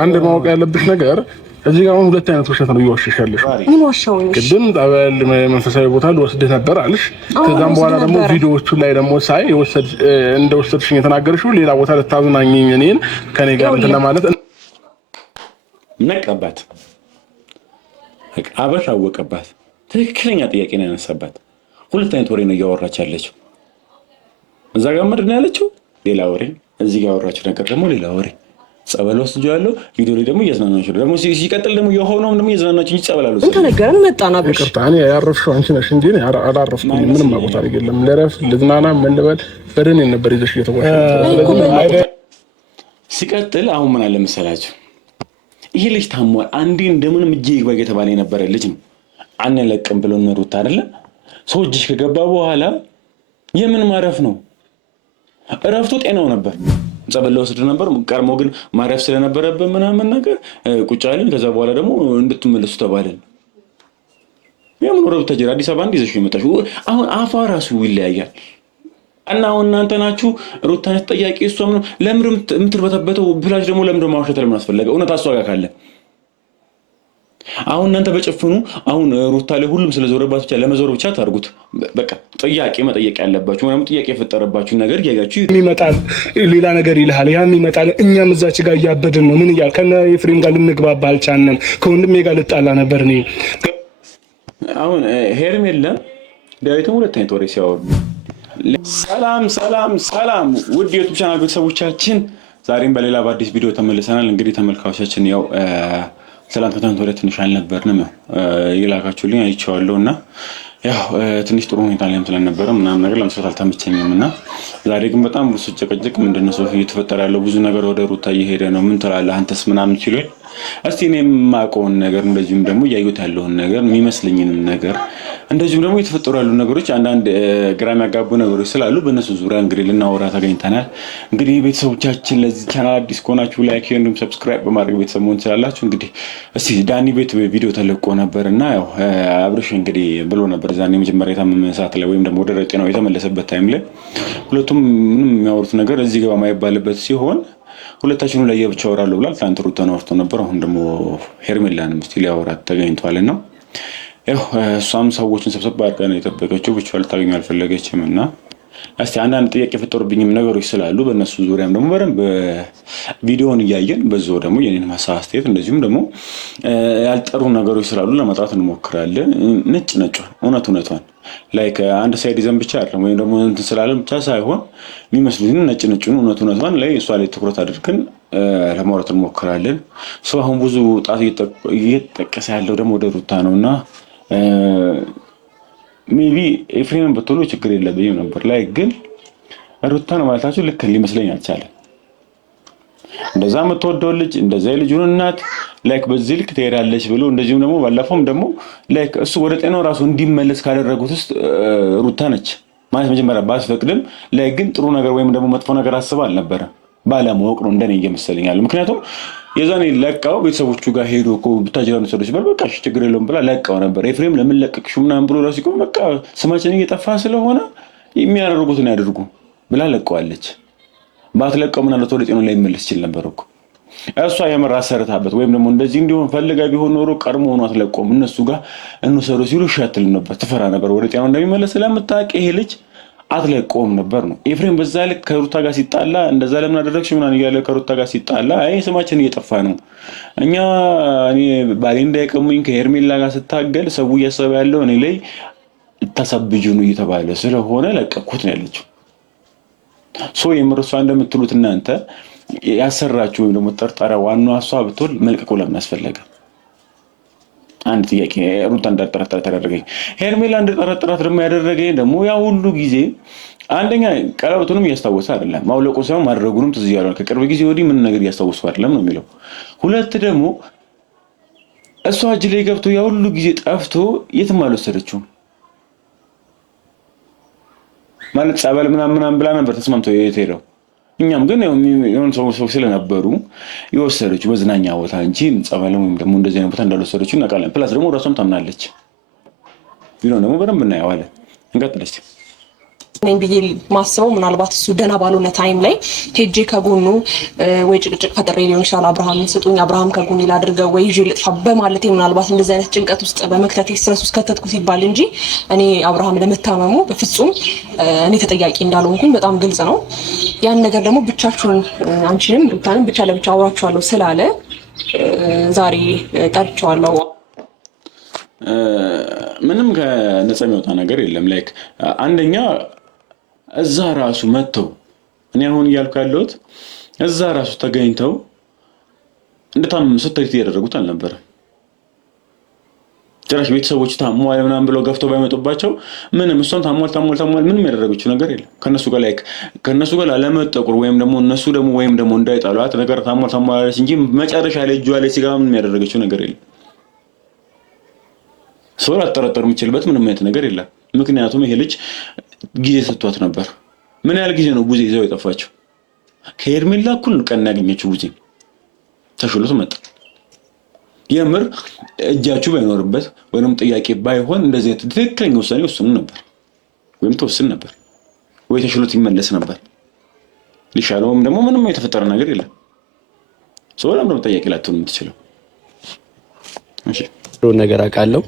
አንድ ማወቅ ያለብሽ ነገር እዚህ ጋር ሁለት አይነት ውሸት ነው እየዋሸሻለሽ። ምን ዋሻው? ቅድም ጠበል መንፈሳዊ ቦታ ልወስድህ ነበር አልሽ። ከዛም በኋላ ደግሞ ቪዲዮዎቹ ላይ ደግሞ ሳይ እንደወሰድሽኝ የተናገርሽው ሌላ ቦታ ልታዝናኝኝ እኔን ከኔ ጋር እንትን ለማለት ነቀባት። አበሽ አወቀባት። ትክክለኛ ጥያቄ ነው ያነሳባት። ሁለት አይነት ወሬ ነው እያወራች ያለችው። እዛ ጋር ምንድን ነው ያለችው? ሌላ ወሬ። እዚህ ጋር ያወራችው ነገር ደግሞ ሌላ ወሬ። ጸበል ወስጃለሁ፣ ቪዲዮ ላይ ደግሞ እያዝናናች ነው። ደግሞ ሲቀጥል ደግሞ የሆነው ደግሞ እያዝናናች እንጂ ጸበል አለው እንት ነገርን መጣና ብሽ ይቅርታ፣ እኔ ያረፍሽው አንቺ ነሽ እንጂ እኔ አላረፍኩኝ። ምንም አቆጣ አይደለም። ለረፍ ልዝናና ምን ልበል በደኔ ነበር ይዘሽ እየተጓዝሽ። ሲቀጥል አሁን ምን አለ መሰላችሁ? ይሄ ልጅ ታሟል። አንዴ እንደምንም እጄ ይግባ እየተባለ የነበረ ልጅ ነው። አንለቅም ብሎ ሩታ አይደለ ሰው እጅሽ ከገባ በኋላ የምን ማረፍ ነው? እረፍቱ ጤናው ነበር። ጸበል ወስድ ነበር። ቀርሞ ግን ማረፍ ስለነበረበት ምናምን ነገር ቁጭ አለን። ከዛ በኋላ ደግሞ እንድትመለሱ ተባለን። የምን ወረብ ተጀራ አዲስ አበባ እንዲዘሽ ይመጣሽ። አሁን አፋ ራሱ ይለያያል። እና አሁን እናንተ ናችሁ ሩታን ተጠያቂ። እሷ ምን ለምንም የምትርበተበተው ብላሽ ደግሞ ለምን ማውሸት ለምን አስፈለገ? እውነት አስተዋጋ ካለ አሁን እናንተ በጭፍኑ አሁን ሩታ ላይ ሁሉም ስለዞረባት ብቻ ለመዞር ብቻ ታርጉት። በቃ ጥያቄ መጠየቅ ያለባችሁ ምንም ጥያቄ የፈጠረባችሁ ነገር ያያችሁ ይመጣል። ሌላ ነገር ይልሃል፣ ያን ይመጣል። እኛም እዛች ጋር እያበድን ነው። ምን ይያል ከነ ኤፍሬም ጋር ልንግባባ አልቻልንም። ከወንድሜ ጋር ልጣላ ነበር እኔ። አሁን ሄርሜላ ዳዊትም ሁለት አይነት ወሬ ሲያወሩ ሰላም ሰላም ሰላም ውድ የዩቲዩብ ቻናል ቤተሰቦቻችን ዛሬም በሌላ በአዲስ ቪዲዮ ተመልሰናል። እንግዲህ ተመልካቾቻችን ያው ትላንት ወደ ትንሽ አልነበርንም ይላካችሁልኝ አይቼዋለሁና ያው ትንሽ ጥሩ ሁኔታ ላይም ስለነበረ ምናምን ነገር ለምሳሌ አልተመቸኝም እና ዛሬ ግን በጣም ብዙ ጭቅጭቅ ምንድነው ሶፊ እየተፈጠረ ያለው ብዙ ነገር ወደ ሩታ እየሄደ ነው ምን ትላለህ አንተስ ምናምን ሲሉኝ እስቲ እኔም የማውቀውን ነገር እንደዚሁም ደግሞ እያየሁት ያለውን ነገር የሚመስለኝንም ነገር እንደዚሁም ደግሞ የተፈጠሩ ያሉ ነገሮች አንዳንድ ግራ የሚያጋቡ ነገሮች ስላሉ በእነሱ ዙሪያ እንግዲህ ልናወራ ተገኝተናል። እንግዲህ ቤተሰቦቻችን ለዚህ ቻናል አዲስ ከሆናችሁ ላይክ እንዲሁም ሰብስክራይብ በማድረግ ቤተሰብ መሆን ትችላላችሁ። እንግዲህ እስቲ ዳኒ ቤት ቪዲዮ ተለቆ ነበርና ያው አብርሽ እንግዲህ ብሎ ነበር ዛኔ መጀመሪያ የታመመ ሰዓት ላይ ወይም ደግሞ ወደ ጤናው የተመለሰበት ታይም ላይ ሁለቱም ምንም የሚያወሩት ነገር እዚህ ጋር ማይባልበት ሲሆን ሁለታችሁን ላይ የብቻ አወራለሁ ብሏል። ትናንት ሩታ ተናወርቶ ነበር። አሁን ደግሞ ሄርሜላንም እስቲ ሊያወራት ተገኝቷልና ያው እሷም ሰዎችን ሰብሰብ አድርጋ ነው የጠበቀችው። ብቻዋን ልታገኙ አልፈለገችም እና እስቲ አንዳንድ ጥያቄ የፈጠሩብኝም ነገሮች ስላሉ በእነሱ ዙሪያም ደግሞ በደንብ ቪዲዮውን እያየን በዛው ደግሞ የኔን ሀሳብ አስተያየት እንደዚሁም ደግሞ ያልጠሩ ነገሮች ስላሉ ለማጥራት እንሞክራለን። ነጭ ነጯን እውነቷን ላይክ አንድ ሳይድ ይዘን ብቻ አይደለም ወይም ደግሞ እንትን ስላለም ብቻ ሳይሆን የሚመስሉትን ነጭ ነጩን እውነቷን ላይ እሷ ላይ ትኩረት አድርገን ለማውራት እንሞክራለን። ሰው አሁን ብዙ ጣት እየተጠቀሰ ያለው ደግሞ ወደ ሩታ ነውና ሜቢ ኤፍሬምን በቶሎ ችግር የለብኝም ነበር ላይ ግን ሩታን ማለታችሁ ልክ ሊመስለኝ አልቻለም። እንደዛ የምትወደው ልጅ እንደዛ የልጁን እናት ላይክ በዚህ ልክ ትሄዳለች ብሎ እንደዚሁም ደግሞ ባለፈውም ደግሞ ላይክ እሱ ወደ ጤናው ራሱ እንዲመለስ ካደረጉት ውስጥ ሩታ ነች ማለት መጀመሪያ ባስፈቅድም ላይ ግን ጥሩ ነገር ወይም ደግሞ መጥፎ ነገር አስባ አልነበረም። ባለማወቅ ነው እንደኔ እየመሰለኛል። ምክንያቱም የዛኔ ለቃው ቤተሰቦቹ ጋር ሄዶ እኮ ብታጅራን ሰዶች በቃ ችግር የለውም ብላ ለቃው ነበር። ኤፍሬም ለምን ለቀቅሽው ምናምን ብሎ ራሱ ይቆም በቃ ስማችን እየጠፋ ስለሆነ የሚያደርጉትን ያድርጉ ብላ ለቀዋለች። ባትለቀው ምን አለ ወደ ጤናው ላይ ይመለስ ይችላል ነበር እኮ እሷ የመራ ሰርታበት ወይም ደግሞ እንደዚህ እንዲሆን ፈልጋ ቢሆን ኖሮ ቀድሞ ሆኖ አትለቀውም። እነሱ ጋር እንሰሩ ሲሉ ሻትል ነበር ትፈራ ነበር ወደ ጤናው እንደሚመለስ ስለምታውቅ ይሄ ልጅ አትለቀውም ነበር ነው። ኤፍሬም በዛ ልክ ከሩታ ጋር ሲጣላ እንደዛ ለምን አደረግሽ ምናምን እያለ ከሩታ ጋር ሲጣላ አይ ስማችን እየጠፋ ነው እኔ ባሌ እንዳይቀሙኝ ከሄርሜላ ጋር ስታገል ሰው እያሰበ ያለው እኔ ላይ ተሰብጁ ነው እየተባለ ስለሆነ ለቀኩት ነው ያለችው። ሶ የምርሷ እንደምትሉት እናንተ ያሰራችሁ ወይ ደግሞ ተጠርጣራ ዋናው አሷ ብትል መልቀቁ ለምን አስፈለገ? አንድ ጥያቄ ሩታ እንደጠረጠረ ተደረገኝ። ሄርሜላ እንደጠረጠራት ደግሞ ያደረገኝ ደግሞ ያ ሁሉ ጊዜ አንደኛ ቀለበቱንም እያስታወሰ አይደለም ማውለቁ ሳይሆን ማድረጉንም ትዝ ያለው ከቅርብ ጊዜ ወዲህ ምን ነገር እያስታወሰ አይደለም ነው የሚለው። ሁለት ደግሞ እሷ እጅ ላይ ገብቶ ያ ሁሉ ጊዜ ጠፍቶ የትም አልወሰደችውም ማለት ጸበል ምናምን ብላ ነበር ተስማምተው የሄደው። እኛም ግን የሆነ ሰው ስለነበሩ የወሰደችው በዝናኛ ቦታ እንጂ ጸበልም ወይም ደግሞ እንደዚህ አይነት ቦታ እንዳልወሰደችው እናውቃለን። ፕላስ ደግሞ ራሷም ታምናለች። ቢሆን ደግሞ በደንብ እናየዋለን። እንቀጥል እስቲ። ነኝ ብዬ ማስበው ምናልባት እሱ ደህና ባልሆነ ታይም ላይ ሄጄ ከጎኑ ወይ ጭቅጭቅ ፈጥሬ ሊሆን ይችላል። አብርሃምን ስጡኝ፣ አብርሃም ከጎኑ ላድርገው ወይ ይዤ ልጥፋ በማለቴ ምናልባት እንደዚህ አይነት ጭንቀት ውስጥ በመክተቴ ስትረስ ውስጥ ከተትኩት ይባል እንጂ እኔ አብርሃም ለመታመሙ በፍጹም እኔ ተጠያቂ እንዳልሆንኩኝ በጣም ግልጽ ነው። ያን ነገር ደግሞ ብቻችሁን አንቺንም ሩታንም ብቻ ለብቻ አውራችኋለሁ ስላለ ዛሬ ጠርቼዋለሁ። ምንም ከነፃ የሚወጣ ነገር የለም። ላይክ አንደኛ እዛ ራሱ መጥተው እኔ አሁን እያልኩ ያለሁት እዛ ራሱ ተገኝተው እንደታመሙ ስትሪት እያደረጉት አልነበረም። ጭራሽ ቤተሰቦች ታሟል ምናምን ብለው ገፍተው ባይመጡባቸው ምንም እሷም ታሟል ምንም ያደረገችው ነገር የለም። ከነሱ ጋር ላለመጠቁር ወይም ደግሞ እነሱ ደግሞ ወይም ደግሞ እንዳይጣሏት ነገር ታሟል እንጂ መጨረሻ ላይ እጇ ላይ ሲገባ ምንም ያደረገችው ነገር የለም። ሰው ላጠረጠር የምችልበት ምንም አይነት ነገር የለም። ምክንያቱም ይሄ ልጅ ጊዜ ሰጥቷት ነበር። ምን ያህል ጊዜ ነው ቡዜ ይዘው የጠፋቸው? ከሄርሜላ እኩል ቀን ያገኘችው ቡዜ ተሽሎት መጣ። የምር እጃችሁ ባይኖርበት ወይንም ጥያቄ ባይሆን እንደዚህ ትክክለኛ ውሳኔ ወስኑ ነበር ወይም ተወስን ነበር ወይ ተሽሎት ይመለስ ነበር። ሊሻለውም ደግሞ ምንም የተፈጠረ ነገር የለም። ሰው ለምን ጥያቄ ላትሆን የምትችለው? እሺ ነገር አውቃለሁ።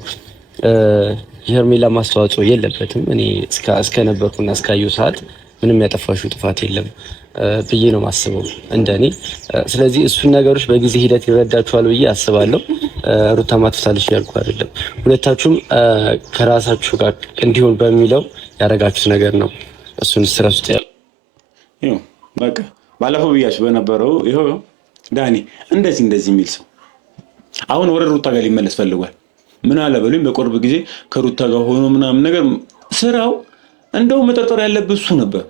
ሄርሜላ ማስተዋጽኦ የለበትም። እኔ እስከ ነበርኩና እስካየሁ ሰዓት ምንም ያጠፋሽው ጥፋት የለም ብዬ ነው ማስበው እንደኔ። ስለዚህ እሱን ነገሮች በጊዜ ሂደት ይረዳችኋል ብዬ አስባለሁ። ሩታ ማጥፍታለች ያልኩ አይደለም። ሁለታችሁም ከራሳችሁ ጋር እንዲሆን በሚለው ያረጋችሁት ነገር ነው። እሱን ስትረሱት ይኸው በቃ ባለፈው ብያችሁ በነበረው ይኸው ዳኒ እንደዚህ የሚል ሰው አሁን ወደ ሩታ ጋር ሊመለስ ፈልጓል። ምን አለ በሉኝ በቅርብ ጊዜ ከሩታ ጋር ሆኖ ምናምን ነገር ስራው እንደው መጠርጠር ያለበት እሱ ነበር።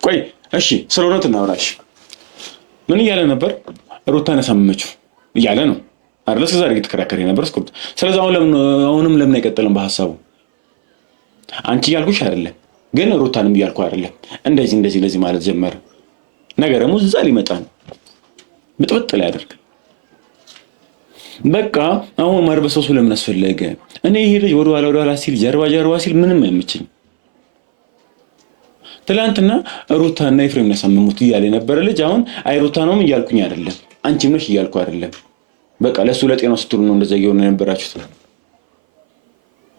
ቆይ እሺ ስለሆነ እናውራሽ። ምን እያለ ነበር? ሩታን አሳመመችው እያለ ነው አይደል? እስከዛሬ እየተከራከረ ነበር እስኩት። ስለዚህ አሁንም ለምን አይቀጥልም በሐሳቡ? አንቺ እያልኩሽ አይደለም ግን ሩታንም እያልኩ አይደለም። እንደዚህ ማለት ጀመረ። ነገር ደግሞ እዛ ሊመጣ ነው ብጥብጥ ላይ ያደርግ። በቃ አሁን ማርበሰሱ ለምን አስፈለገ? እኔ ይሄ ልጅ ወደ ኋላ ሲል ጀርባ ሲል ምንም አይመችኝ። ትላንትና ሩታና ኤፍሬም ያሳመሙት እያለ የነበረ ልጅ አሁን አይ ሩታ ነውም እያልኩኝ አይደለም አንቺም ነሽ እያልኩ አይደለም። በቃ ለሱ ለጤናው ስትሉ ነው እንደዛ እየሆነ የነበራችሁት።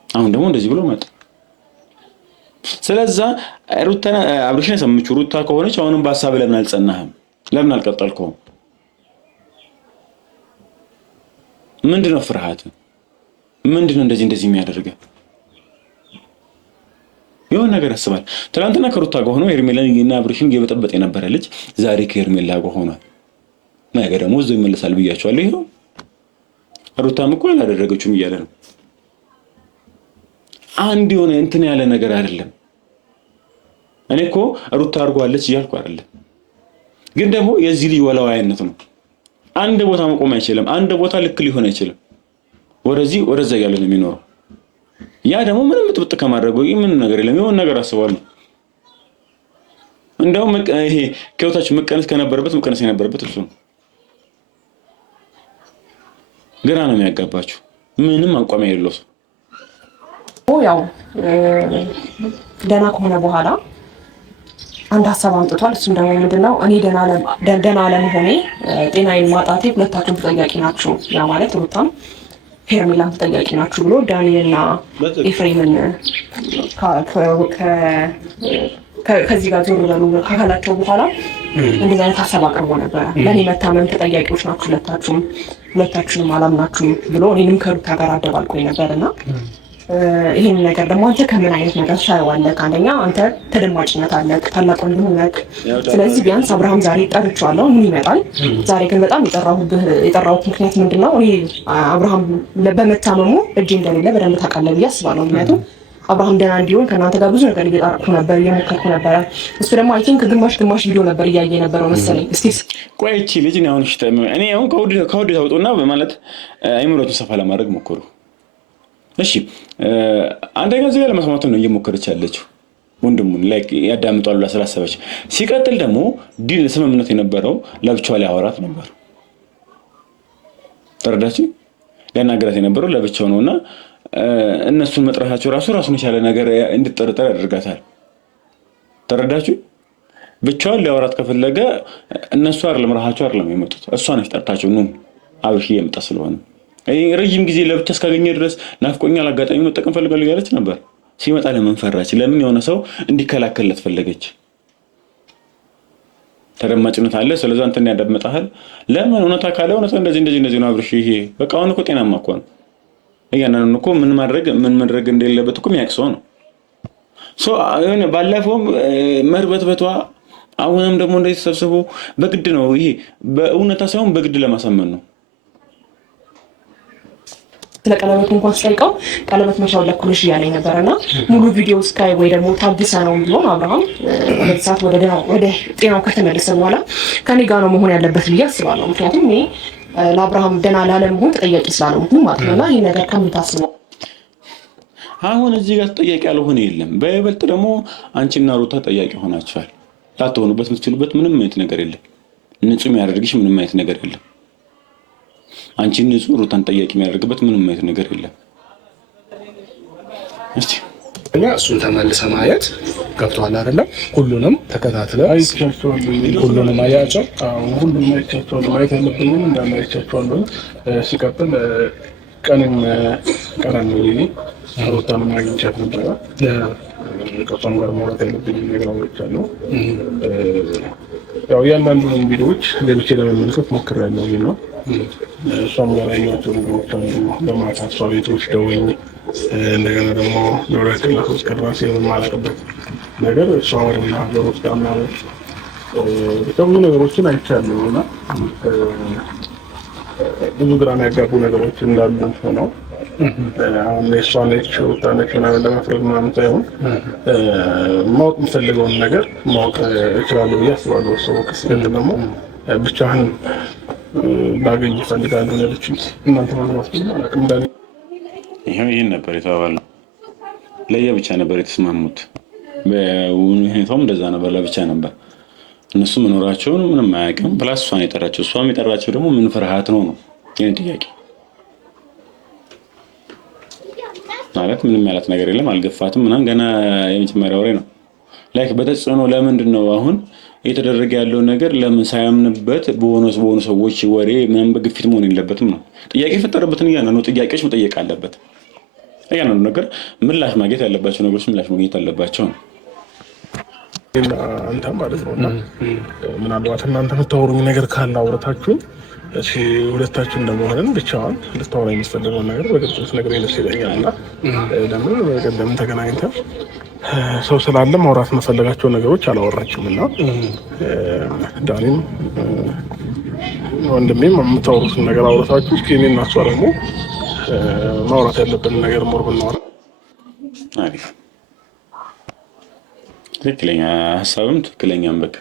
አሁን ደግሞ እንደዚህ ብሎ መጣ። ስለዚህ ሩታና አብርሽን ያሳመመችው ሩታ ከሆነች አሁንም በሐሳብ ለምን አልጸናህም? ለምን አልቀጠልከውም? ምንድነው ፍርሃት? ምንድነው እንደዚህ የሚያደርገው? የሆነ ነገር ያስባል። ትናንትና ከሩታ ጋር ሆኖ ሄርሜላና አብርሽን እየበጠበጠ የነበረ ልጅ ዛሬ ከሄርሜላ ጋር ሆኗል። ነገ ደግሞ እዛው ይመለሳል ብያቸዋለሁ። ይሄው ሩታም እኮ አላደረገችውም እያለ ነው። አንድ የሆነ እንትን ያለ ነገር አይደለም። እኔ እኮ ሩታ አድርጓለች እያልኩ አይደለም፣ ግን ደግሞ የዚህ ልጅ ወላዋይነት ነው። አንድ ቦታ መቆም አይችልም። አንድ ቦታ ልክ ሊሆን አይችልም። ወደዛ እያለ ነው የሚኖረው። ያ ደግሞ ምንም ጥብጥ ከማድረጉ ምን ነገር የለም። የሆነ ነገር አስባለሁ። እንደውም ይሄ ከውታች መቀነስ የነበረበት እሱ ነው። ግራ ነው የሚያጋባችሁ። ምንም አቋም የሌለው ሰው ያው ደህና ከሆነ በኋላ አንድ ሀሳብ አምጥቷል። እሱም ደግሞ ምንድነው እኔ ደህና ለመሆኔ ጤናዬን ማጣቴ ሁለታችሁም ተጠያቂ ናችሁ፣ ያ ማለት ሩታም ሄርሜላም ተጠያቂ ናችሁ ብሎ ዳንኤልና ኤፍሬምን ከዚህ ጋር ዞር በሉ ካላቸው በኋላ እንደዚህ አይነት ሀሳብ አቅርቦ ነበረ። ለእኔ መታመም ተጠያቂዎች ናችሁ ሁለታችሁንም አላምናችሁም ብሎ እኔንም ከሩታ ጋር አደባልቆኝ ነበርና ይሄን ነገር ደግሞ አንተ ከምን አይነት ነገር ታየዋለህ? አንደኛ አንተ ተደማጭነት አለህ፣ ታላቅ ወንድም ነህ። ስለዚህ ቢያንስ አብርሃም ዛሬ ጠርቼዋለሁ፣ ምን ይመጣል። ዛሬ ግን በጣም የጠራሁት ምክንያት ምንድነው? እኔ አብርሃም በመታመሙ እጅ እንደሌለ በደንብ ታውቃለህ ብዬ አስባለሁ። ምክንያቱም አብርሃም ደህና እንዲሆን ከእናንተ ጋር ብዙ ነገር እየሞከርኩ ነበረ። እሱ ደግሞ አይ ቲንክ ግማሽ ቪዲዮ ነበር እያየ የነበረው መሰለኝ። እስቲ ቆይ እቺ ልጅ እኔ አሁን ከውድ ታውጡና በማለት አይምሮቱን ሰፋ ለማድረግ ሞከሩ። እሺ አንደኛ እዚህ ጋር ለመስማት ነው እየሞከረች ያለችው ወንድሙን ላይክ ያዳምጣሉ ስላሰበች። ሲቀጥል ደግሞ ዲል ስምምነት የነበረው ለብቻው ላይ አወራት ነበር። ተረዳችሁ? ለናገራት የነበረው ለብቻው ነውና እነሱን መጥራታቸው ራሱን የቻለ ነገር እንድትጠረጠር ያደርጋታል። ተረዳችሁ? ብቻውን ሊያወራት ከፈለገ እነሱ አይደለም ራሳቸው አይደለም የመጡት፣ እሷ ነች ጠርታቸው ነው አብርሽ እየመጣ ስለሆነ ረጅም ጊዜ ለብቻ እስካገኘ ድረስ ናፍቆኛል፣ አጋጣሚ መጠቀም ፈልጋለሁ ያለች ነበር። ሲመጣ ለምን ፈራች? ለምን የሆነ ሰው እንዲከላከልላት ፈለገች? ተደማጭነት አለ። ስለዚህ አንተ ያዳምጣሃል። ለምን እውነታ ካለ እውነታ እንደዚህ ነው አብርሽ። ይሄ በቃ አሁን እኮ ጤናማ እኮ ነው። እያንዳንዱ እኮ ምን ማድረግ እንደሌለበት እኮ የሚያውቅ ሰው ነው። ባለፈውም መርበትበቷ አሁንም ደግሞ እንደዚህ ተሰብስቦ በግድ ነው። ይሄ በእውነታ ሳይሆን በግድ ለማሳመን ነው። ስለ ቀለበቱ እንኳን ስጠይቀው ቀለበት መቻው ለኩልሽ እያለኝ ነበርና ሙሉ ቪዲዮ ስካይ ወይ ደግሞ ታግሳ ነው ቢሆን አብርሃም በዚህ ሰዓት ወደ ጤናው ከተመለሰ በኋላ ከኔ ጋር ነው መሆን ያለበት ብዬ አስባለሁ። ምክንያቱም እኔ ለአብርሃም ደህና ላለመሆን ተጠያቂ ስላልሆንኩ ማለት ነውና ይሄ ነገር ከምታስበው አሁን እዚህ ጋር ተጠያቂ ያልሆነ የለም። በይበልጥ ደግሞ አንቺና ሩታ ተጠያቂ ሆናችኋል። ላትሆኑበት የምትችሉበት ምንም አይነት ነገር የለም። ንጹህ የሚያደርግሽ ምንም አይነት ነገር የለም። አንቺን ንጹህ ሩታን ተጠያቂ የሚያደርግበት ምንም አይነት ነገር የለም። እስቲ እሱን ተመልሰ ማየት ገብቷል አይደለም? ሁሉንም ተከታትለ ሁሉንም አያቸው። ሁሉንም አይቻቸዋለሁ። ማየት ያለብኝም እንዳለ አይቻቸዋለሁ። ሲቀጥል ቀንም ሩታን ማግኘቻት ነበረ። ከሷም ጋር ማውራት ያለብኝ ነገሮች አሉ። ያው እያንዳንዱን ቪዲዮዎች ሌሎች ለመመልከት ሞክሬያለሁ ነው። እሷም ጋር ያየኋቸው ነገሮች አሉ። በማታ እሷ ቤቶች ደውኝ እንደገና ደግሞ ለሁለት ክላሶች ቀራሴ የማላቅበት ነገር እሷ ወደ ሌላ ሀገሮች ጋር ማለት ብዙ ነገሮችን አይቻለሁ እና ብዙ ግራ የሚያጋቡ ነገሮች እንዳሉ ሆነው አሁን እሷ ነች ወጣነች ምናምን ለማፍረድ ምናምን ሳይሆን ማወቅ የምፈልገውን ነገር ማወቅ እችላለሁ ብዬ አስባለሁ። ሰው ከስገድ ደግሞ ብቻህን ላገኝ እፈልጋለሁ ያለችኝ እናንተ ማለት ነው። አላውቅም እንዳለ ይሄን ነበር የተባባለው። ለየብቻ ነበር የተስማሙት። በሁኔታውም እንደዛ ነበር፣ ለብቻ ነበር። እነሱ መኖራቸውን ምንም አያውቅም። ፕላስ እሷን የጠራቸው እሷም የጠራቸው ደግሞ ምን ፍርሃት ነው የኔ ጥያቄ። ማለት ምንም ያላት ነገር የለም፣ አልገፋትም ምናምን። ገና የመጀመሪያ ወሬ ነው። ላይክ በተጽዕኖ ለምንድን ነው አሁን እየተደረገ ያለው ነገር ለምን ሳያምንበት በሆኑ ሰዎች ወሬ ምንም በግፊት መሆን የለበትም ነው ጥያቄ የፈጠረበትን እያንዳንዱ ጥያቄዎች መጠየቅ አለበት። እያንዳንዱ ነገር ምላሽ ማግኘት ያለባቸው ነገሮች ምላሽ ማግኘት አለባቸው ነው። አንተ ማለት ነው እና ምናልባት እናንተ የምታወሩኝ ነገር ካለ አውረታችሁን እሺ ሁለታችን እንደመሆንን ብቻዋን ልታወራ የምትፈልገውን ነገር በግልጽ ነገር ደስ ይለኛል። እና ደግሞ በቀደም ተገናኝተን ሰው ስላለ ማውራት መፈለጋቸው ነገሮች አላወራችሁም እና ዳኒም ወንድሜም የምታወሩትን ነገር አውረታችሁ እስኪ እኔ እና እሷ ደግሞ ማውራት ያለብን ነገር ሞር ብናወራ አሪፍ ትክክለኛ ሀሳብም ትክክለኛም በቃ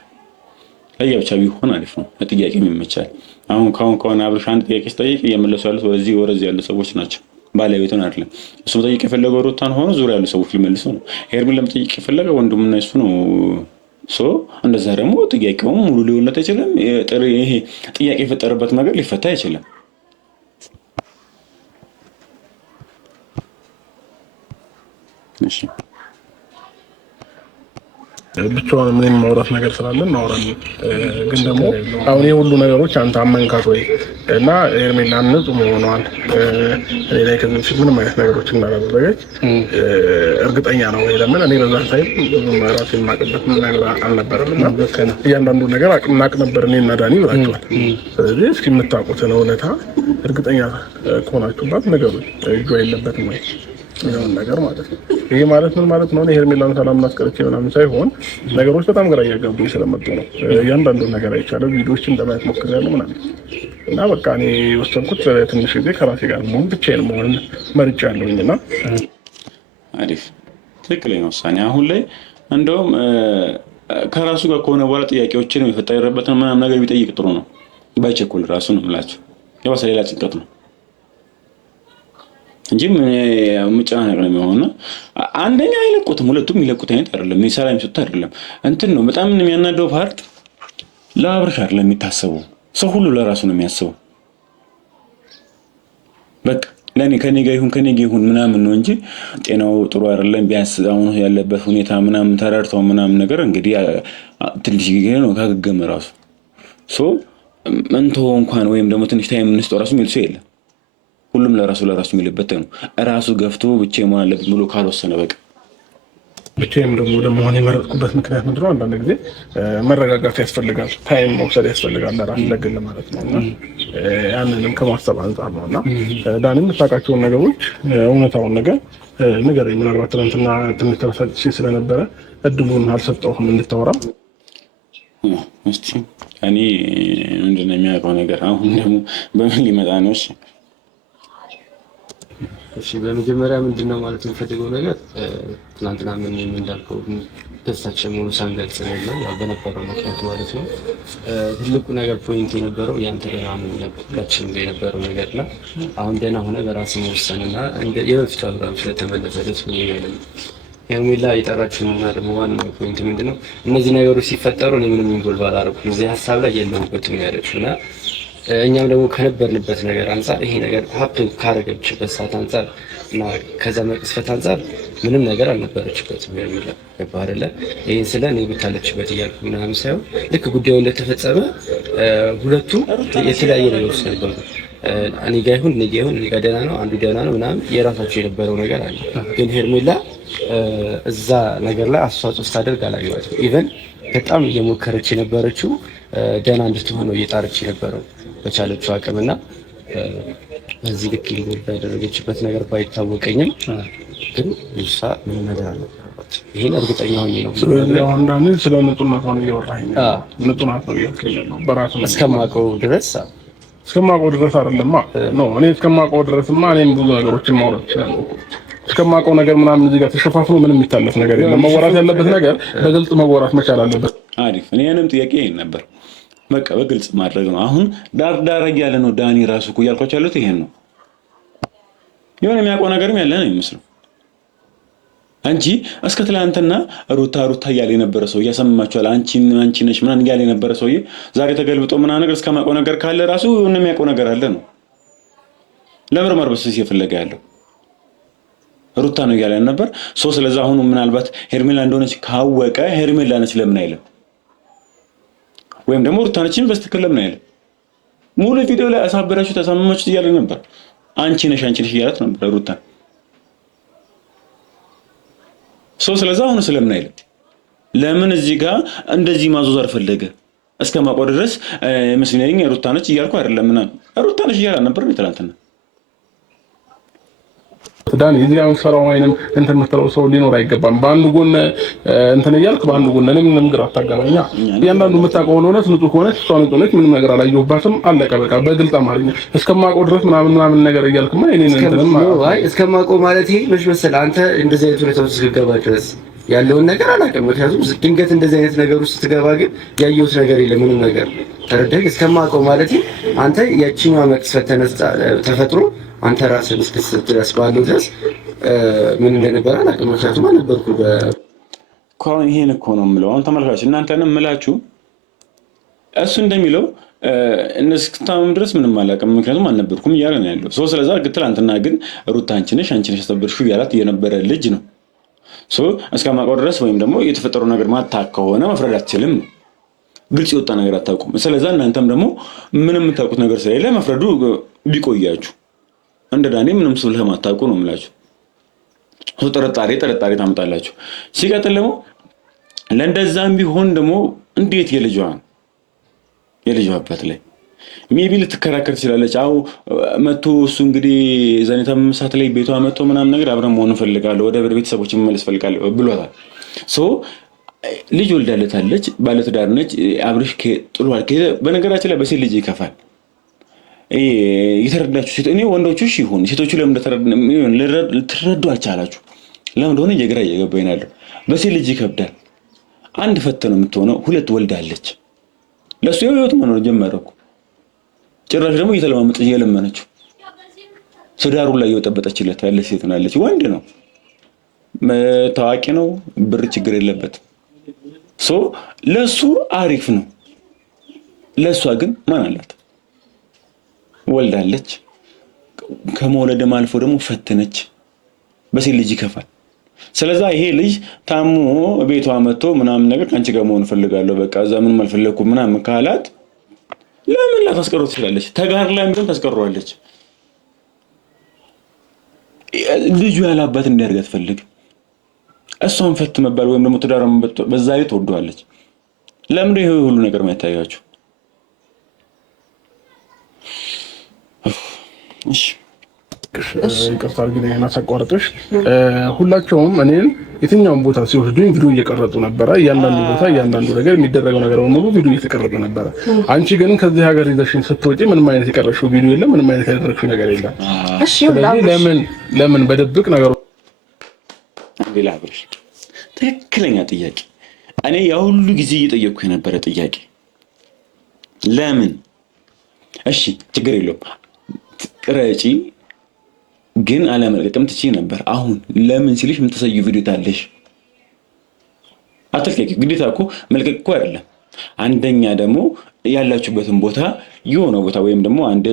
ለየብቻ ቢሆን አሪፍ ነው። ለጥያቄም ይመቻል። አሁን ከሆነ አብርሽ አንድ ጥያቄ ሲጠይቅ እየመለሱ ያሉት ወደዚህ ያሉ ሰዎች ናቸው። ባለቤቱን አይደለም። እሱ መጠየቅ የፈለገው ሩታን ሆኖ ዙሪያ ያሉ ሰዎች ሊመልሱ ነው። ሄርሜላ ለመጠየቅ የፈለገው ወንድሙና እሱ ነው። እንደዛ ደግሞ ጥያቄውም ሙሉ ሊሆንለት አይችልም። ይሄ ጥያቄ የፈጠረበት ነገር ሊፈታ አይችልም። እሺ ብቻውን ምንም ማውራት ነገር ስላለ እናወራለን። ግን ደግሞ አሁን የሁሉ ነገሮች አንተ አመንካት ወይ እና ሄርሜላ ንጹህ መሆኗን እኔ ላይ ከዚህ በፊት ምንም አይነት ነገሮች እንዳላደረገች እርግጠኛ ነው ወይ? ለምን እኔ በዛ ታይም ራሴን የማውቅበት ነገር አልነበረም እና እያንዳንዱ ነገር እናቅ ነበር እኔ እና ዳኒ ብላችኋል። ስለዚህ እስኪ የምታውቁትን እውነታ እርግጠኛ ከሆናችሁባት ነገሮች እጇ የለበትም ወይ የሚለውን ነገር ማለት ነው። ይሄ ማለት ምን ማለት ነው? ሄርሜላን ሰላም ማስቀረች ምናምን ሳይሆን ነገሮች በጣም ግራ እያጋቡኝ ስለመጡ ነው። እያንዳንዱን ነገር አይቻለሁ፣ ቪዲዮዎችን እንደማየት ሞክሬያለሁ ምናምን እና በቃ እኔ የወሰንኩት ትንሽ ጊዜ ከራሴ ጋር መሆን ብቻዬን መሆን መርጫለሁኝ እና አሪፍ ትክክለኛ ውሳኔ። አሁን ላይ እንደውም ከራሱ ጋር ከሆነ በኋላ ጥያቄዎችን የፈጠረበትን ምናምን ነገር ቢጠይቅ ጥሩ ነው። ባይቸኩል ራሱ ነው የምላቸው የባሰ ሌላ ጭንቀት ነው እንጂ መጨናነቅ ነው የሚሆነው። አንደኛ አይለቁትም፣ ሁለቱም ይለቁት አይነት አይደለም። ሰላም የሚሰጡት አይደለም። እንትን ነው በጣም የሚያናደው ፓርት ለአብርሽ አይደለም የሚታሰበው። ሰው ሁሉ ለራሱ ነው የሚያስበው። በቃ ለኔ ከኔ ጋር ይሁን ምናምን ነው እንጂ ጤናው ጥሩ አይደለም ቢያንስ አሁን ያለበት ሁኔታ ምናምን ተረድተው ምናምን ነገር እንግዲህ ትንሽ ጊዜ ነው ካገገመ ራሱ እንቶ እንኳን ወይም ደግሞ ትንሽ ታይም እንስጠው ራሱ የሚል ሰው የለም። ሁሉም ለራሱ የሚልበት ነው። ራሱ ገፍቶ ብቻ መሆን አለበት ብሎ ካልወሰነ በቃ ብቻዬም ደግሞ ሆነ የመረጥኩበት ምክንያት ምንድን ነው? አንዳንድ ጊዜ መረጋጋት ያስፈልጋል፣ ታይም መውሰድ ያስፈልጋል ለራስ ለግል ማለት ነው። እና ያንንም ከማሰብ አንጻር ነው። እና ዳኒ የምታውቃቸውን ነገሮች እውነታውን ነገር ንገረኝ። ምናልባት ትናንትና ትንሽ ተበሳጭቼ ስለነበረ እድሉን አልሰጠሁም እንድታወራ። እስቲ እኔ ምንድን ነው የሚያውቀው ነገር አሁን ደግሞ በምን ሊመጣ ነው? እሺ በመጀመሪያ ምንድነው ማለት የምፈልገው ነገር ትናንትና ምን እንዳልከው ደስታችን ሙሉ ሳንገልጽ ነው ያው በነበረው ምክንያት ማለት ነው። ትልቁ ነገር ፖይንት የነበረው ያንተ ደህና ሁላችንም ጋር የነበረው ነገርና አሁን ደህና ሆነ በራስ መወሰንና እንደ የበፊቱ አብራም ስለተመለሰ ደስ ብሎኛል። ሄርሜላ የጠራችንና ደግሞ ዋናው ፖይንት ምንድነው እነዚህ ነገሮች ሲፈጠሩ እኔ ምንም ኢንቮልቭ አላደረኩም እዚህ ሀሳብ ላይ የለሁበትም ያለችውና እኛም ደግሞ ከነበርንበት ነገር አንፃር ይሄ ነገር ሀፕን ካረገችበት ሰዓት አንፃር እና ከዛ መቅስፈት አንፃር ምንም ነገር አልነበረችበትም ሄርሜላ ገባህ አይደለ? ይሄን ስለ እኔ ብታለችበት እያልኩ ምናምን ሳይሆን ልክ ጉዳዩ እንደተፈጸመ ሁለቱም የተለያየ ነገር ውስጥ ነበሩ። እኔ ጋ ይሁን እኔ ጋ ደህና ነው አንዱ ደህና ነው ምናምን የራሳቸው የነበረው ነገር አለ። ግን ሄርሜላ እዛ ነገር ላይ አስተዋጽኦ ስታደርግ አላየኋትም። ኢቨን በጣም እየሞከረች የነበረችው ደህና እንድትሆን እየጣረች የነበረው በቻለችው አቅምና በዚህ ልክ ያደረገችበት ነገር ባይታወቀኝም ግን እሷ ምን ነገር አለባት ይሄን እርግጠኛ ሆኜ ነው። ስለዚህ አሁን ዳኒ ስለ ንጹህነት ነው እያወራኝ ንጹህነት ነው እያልከኝ ነው። በራሱ እስከማውቀው ድረስ አይደለማ ነው እኔ እስከማውቀው ድረስማ እኔም ብዙ ነገሮችን ማውራት እችላለሁ። እስከማውቀው ነገር ምናምን እዚህ ጋር ተሸፋፍኖ ምንም የሚታለፍ ነገር የለም። መወራት ያለበት ነገር በግልጽ መወራት መቻል አለበት። አሪፍ። እኔንም ጥያቄ ነበር በቃ በግልጽ ማድረግ ነው። አሁን ዳር እያለ ነው ዳኒ ራሱ እኮ እያልኳቸው ያሉት ይሄን ነው። የሆነ የሚያውቀው ነገርም ያለ ነው የሚመስለው። አንቺ እስከ ትላንትና ሩታ እያለ የነበረ ሰው እያሰማችኋል። አንቺ ነሽ ምናምን እያለ የነበረ ሰውዬ ዛሬ ተገልብጦ ምናምን ነገር እስከማውቀው ነገር ካለ ራሱ የሆነ የሚያውቀው ነገር አለ ነው። ለምርመር በስስ የፈለገ ያለው ሩታ ነው እያለ ነበር። ስለዚህ አሁን ምናልባት ሄርሜላ እንደሆነች ካወቀ ሄርሜላ ነች ለምን አይልም? ወይም ደግሞ ሩታ ነች በስትክክል ለምን አይልም? ሙሉ ቪዲዮ ላይ አሳበራችሁ ተሳመማችሁ እያለ ነበር። አንቺ ነሽ እያላት ነበር ሩታ። ስለዚህ አሁን ስለምን አይልም? ለምን እዚህ ጋር እንደዚህ ማዞዛር ፈለገ? እስከማውቀው ድረስ መስለኝ ሩታ ነች እያልኩ አይደለም ምናምን ሩታ ነች እያለ ነበር ትናንትና። ዳኒ እዚህ አሁን ሰራው ወይንም እንትን የምትለው ሰው ሊኖር አይገባም። በአንዱ ጎን እንትን እያልክ በአንዱ ጎን ምንም ግራ አታጋባኛ። እያንዳንዱ የምታውቀው ሆነች ንጹህ ሆነች እሷ ንጹህ ነች ምንም ነገር አላየሁባትም አለቀ በቃ በግልጽ አማርኛ እስከማውቀው ድረስ ምናምን ነገር እያልክማ እኔን እንትንም እስከማውቀው ማለት ይሄ መች መሰለህ አንተ እንደዚህ አይነት ሁኔታ ውስጥ ስትገባ ድረስ ያለውን ነገር አላውቅም። ምክንያቱም ድንገት እንደዚህ አይነት ነገር ውስጥ ስትገባ ግን ያየሁት ነገር የለም ምንም ነገር ተረዳህ። እስከማውቀው ማለት አንተ ያቺኛዋ መቅሰፈት ተፈጥሮ አንተ ራስህ እስክትስት ድረስ ባለው ድረስ ምን እንደነበረ አላውቅም። ምክንያቱም አልነበርኩ ይሄን እኮ ነው የምለው። አሁን ተመልካች እናንተንም የምላችሁ እሱ እንደሚለው እስክታመም ድረስ ምንም አላውቅም ምክንያቱም አልነበርኩም እያለ ነው ያለው። ስለዛ ትናንትና ግን ሩታ አንቺ ነሽ ያስተበርሽው እያላት የነበረ ልጅ ነው። እስከማውቀው ድረስ ወይም ደግሞ የተፈጠረው ነገር ማታውቅ ከሆነ መፍረድ አትችልም። ግልጽ የወጣ ነገር አታውቁም። ስለዛ እናንተም ደግሞ ምንም የምታውቁት ነገር ስለሌለ መፍረዱ ቢቆያችሁ እንደ ዳኒ ምንም ስለማታውቁ ነው የምላችሁ። ጥርጣሬ ታመጣላችሁ። ሲቀጥል ደግሞ ለእንደዛም ቢሆን ደግሞ እንዴት የልጇ አባት ላይ ሜቢ ልትከራከር ትችላለች። መቶ እሱ እንግዲህ ዘኔታ መምሳት ላይ ቤቷ መጥቶ ምናምን ነገር አብረን መሆን እፈልጋለሁ ወደ ቤተሰቦች መመለስ እፈልጋለሁ ብሏታል። ልጅ ወልዳለታለች፣ ባለትዳር ነች። አብርሽ ጥሏል። በነገራችን ላይ በሴት ልጅ ይከፋል። የተረዳችሁ ሴት እኔ ወንዶቹ ይሁን ሴቶቹ ለምን ልትረዱ አልቻላችሁ? ለምን እንደሆነ እየግራ እየገባኝ ነው። በሴት ልጅ ይከብዳል። አንድ ፈተ ነው የምትሆነው፣ ሁለት ወልዳለች። ለሱ ህይወት መኖር ጀመረኩ። ጭራሽ ደግሞ እየተለማመጠች እየለመነችው ትዳሩ ላይ እየወጠበጠችለት ያለች ሴት ናለች። ወንድ ነው፣ ታዋቂ ነው፣ ብር ችግር የለበትም። ለሱ አሪፍ ነው። ለሷ ግን ማን አላት? ወልዳለች። ከመውለድም አልፎ ደግሞ ፈተነች። በሴት ልጅ ይከፋል። ስለዛ ይሄ ልጅ ታሞ ቤቷ መጥቶ ምናምን ነገር ካንቺ ጋር መሆን ፈልጋለሁ በቃ እዛ ምንም አልፈለኩም ምናምን ካላት ለምን ላታስቀረው ትችላለች? ተጋር ላይ ምንም ታስቀረዋለች። ልጁ ያላባት እንዲያርግ አትፈልግ። እሷን ፈት መባል ወይም ደግሞ ትዳር በዛ ላይ ትወደዋለች። ለምን ይሄ ሁሉ ነገር ማይታያችሁ? እሺ ይቅርታ አድርጊልኝ እና ሳቋርጥሽ። ሁላቸውም እኔን የትኛውን ቦታ ሲወስዱኝ ቪዲዮ እየቀረጹ ነበረ። እያንዳንዱ ቦታ እያንዳንዱ ነገር የሚደረገው ነገር በሙሉ ቪዲዮ እየተቀረጸ ነበረ። አንቺ ግን ከዚህ ሀገር ይዘሽኝ ስትወጪ ምንም አይነት የቀረሽው ቪዲዮ የለም፣ ምንም አይነት ያደረግሽው ነገር የለም። ስለዚህ ለምን በድብቅ ነገሩ ሌላ ብለሽ ትክክለኛ ጥያቄ እኔ ያሁሉ ጊዜ እየጠየቅኩ የነበረ ጥያቄ ለምን? እሺ ችግር የለውም ቅረጪ ግን አለመልቀቅም ትችይ ነበር። አሁን ለምን ሲልሽ የምትሰዩ ቪዲዮ ታለሽ አትልቀቂ። ግዴታ እኮ መልቀቅ እኮ አይደለም። አንደኛ ደግሞ ያላችሁበትን ቦታ የሆነ ቦታ ወይም ደግሞ አንድ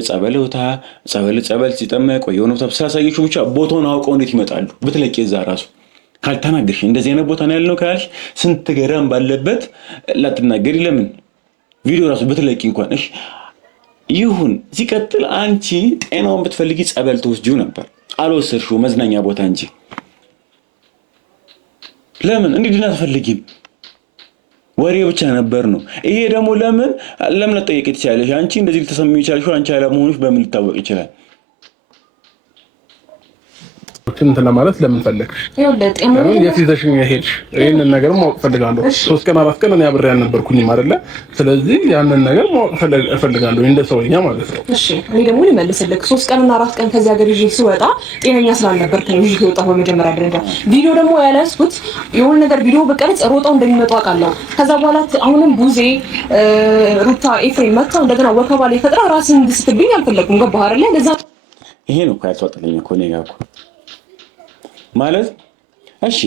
ጸበል ሲጠመቅ ወይ የሆነ ቦታ ስላሳየችው ብቻ ቦታውን አውቀው እንዴት ይመጣሉ? ብትለቂ እዛ ራሱ ካልተናገርሽ እንደዚህ አይነት ቦታ ነው ያልነው ካልሽ ስንት ገዳም ባለበት ላትናገሪ ለምን? ቪዲዮ ራሱ ብትለቂ እንኳን እሺ ይሁን። ሲቀጥል አንቺ ጤናውን ብትፈልጊ ጸበል ትወስጂው ነበር፣ አልወሰድሽው መዝናኛ ቦታ እንጂ። ለምን እንዲድና አትፈልጊም? ወሬ ብቻ ነበር ነው። ይሄ ደግሞ ለምን ልትጠይቂ ትችያለሽ? አንቺ እንደዚህ ልትሰሚው ይችላልሽ፣ አንቺ አለመሆንሽ በምን ሊታወቅ ይችላል? እንትን ለማለት ለምን ፈለግሽ? የት ይዘሽኝ ሄድሽ? ይሄንን ነገር ማወቅ ፈልጋለሁ። 3 ቀን 4 ቀን እኔ አብሬ አልነበርኩኝም አይደለ? ስለዚህ ያንን ነገር ማወቅ ፈልጋለሁ እንደ ሰውኛ ማለት ነው። እሺ እኔ ደግሞ ልመልስልክ 3 ቀንና 4 ቀን ከዚህ ሀገር ይዤ ስወጣ ጤነኛ ስላልነበርክ ነው ይዤ ወጣሁ። በመጀመሪያ ደረጃ ቪዲዮ ደግሞ ያላስኩት የሆነ ነገር ቪዲዮ በቀረጽ ሮጠው እንደሚመጡ አውቃለሁ። ከዛ በኋላ አሁንም ቡዜ ሩታ ኤፍሬም መጣው እንደገና ወከባ ላይ ፈጥራ ራስን እንድስትብኝ አልፈለኩም። ገባህ አይደለ? ለዛ ይሄ ነው እኮ ያልተዋጠልኝ እኮ እኔ ጋር እኮ ማለት እሺ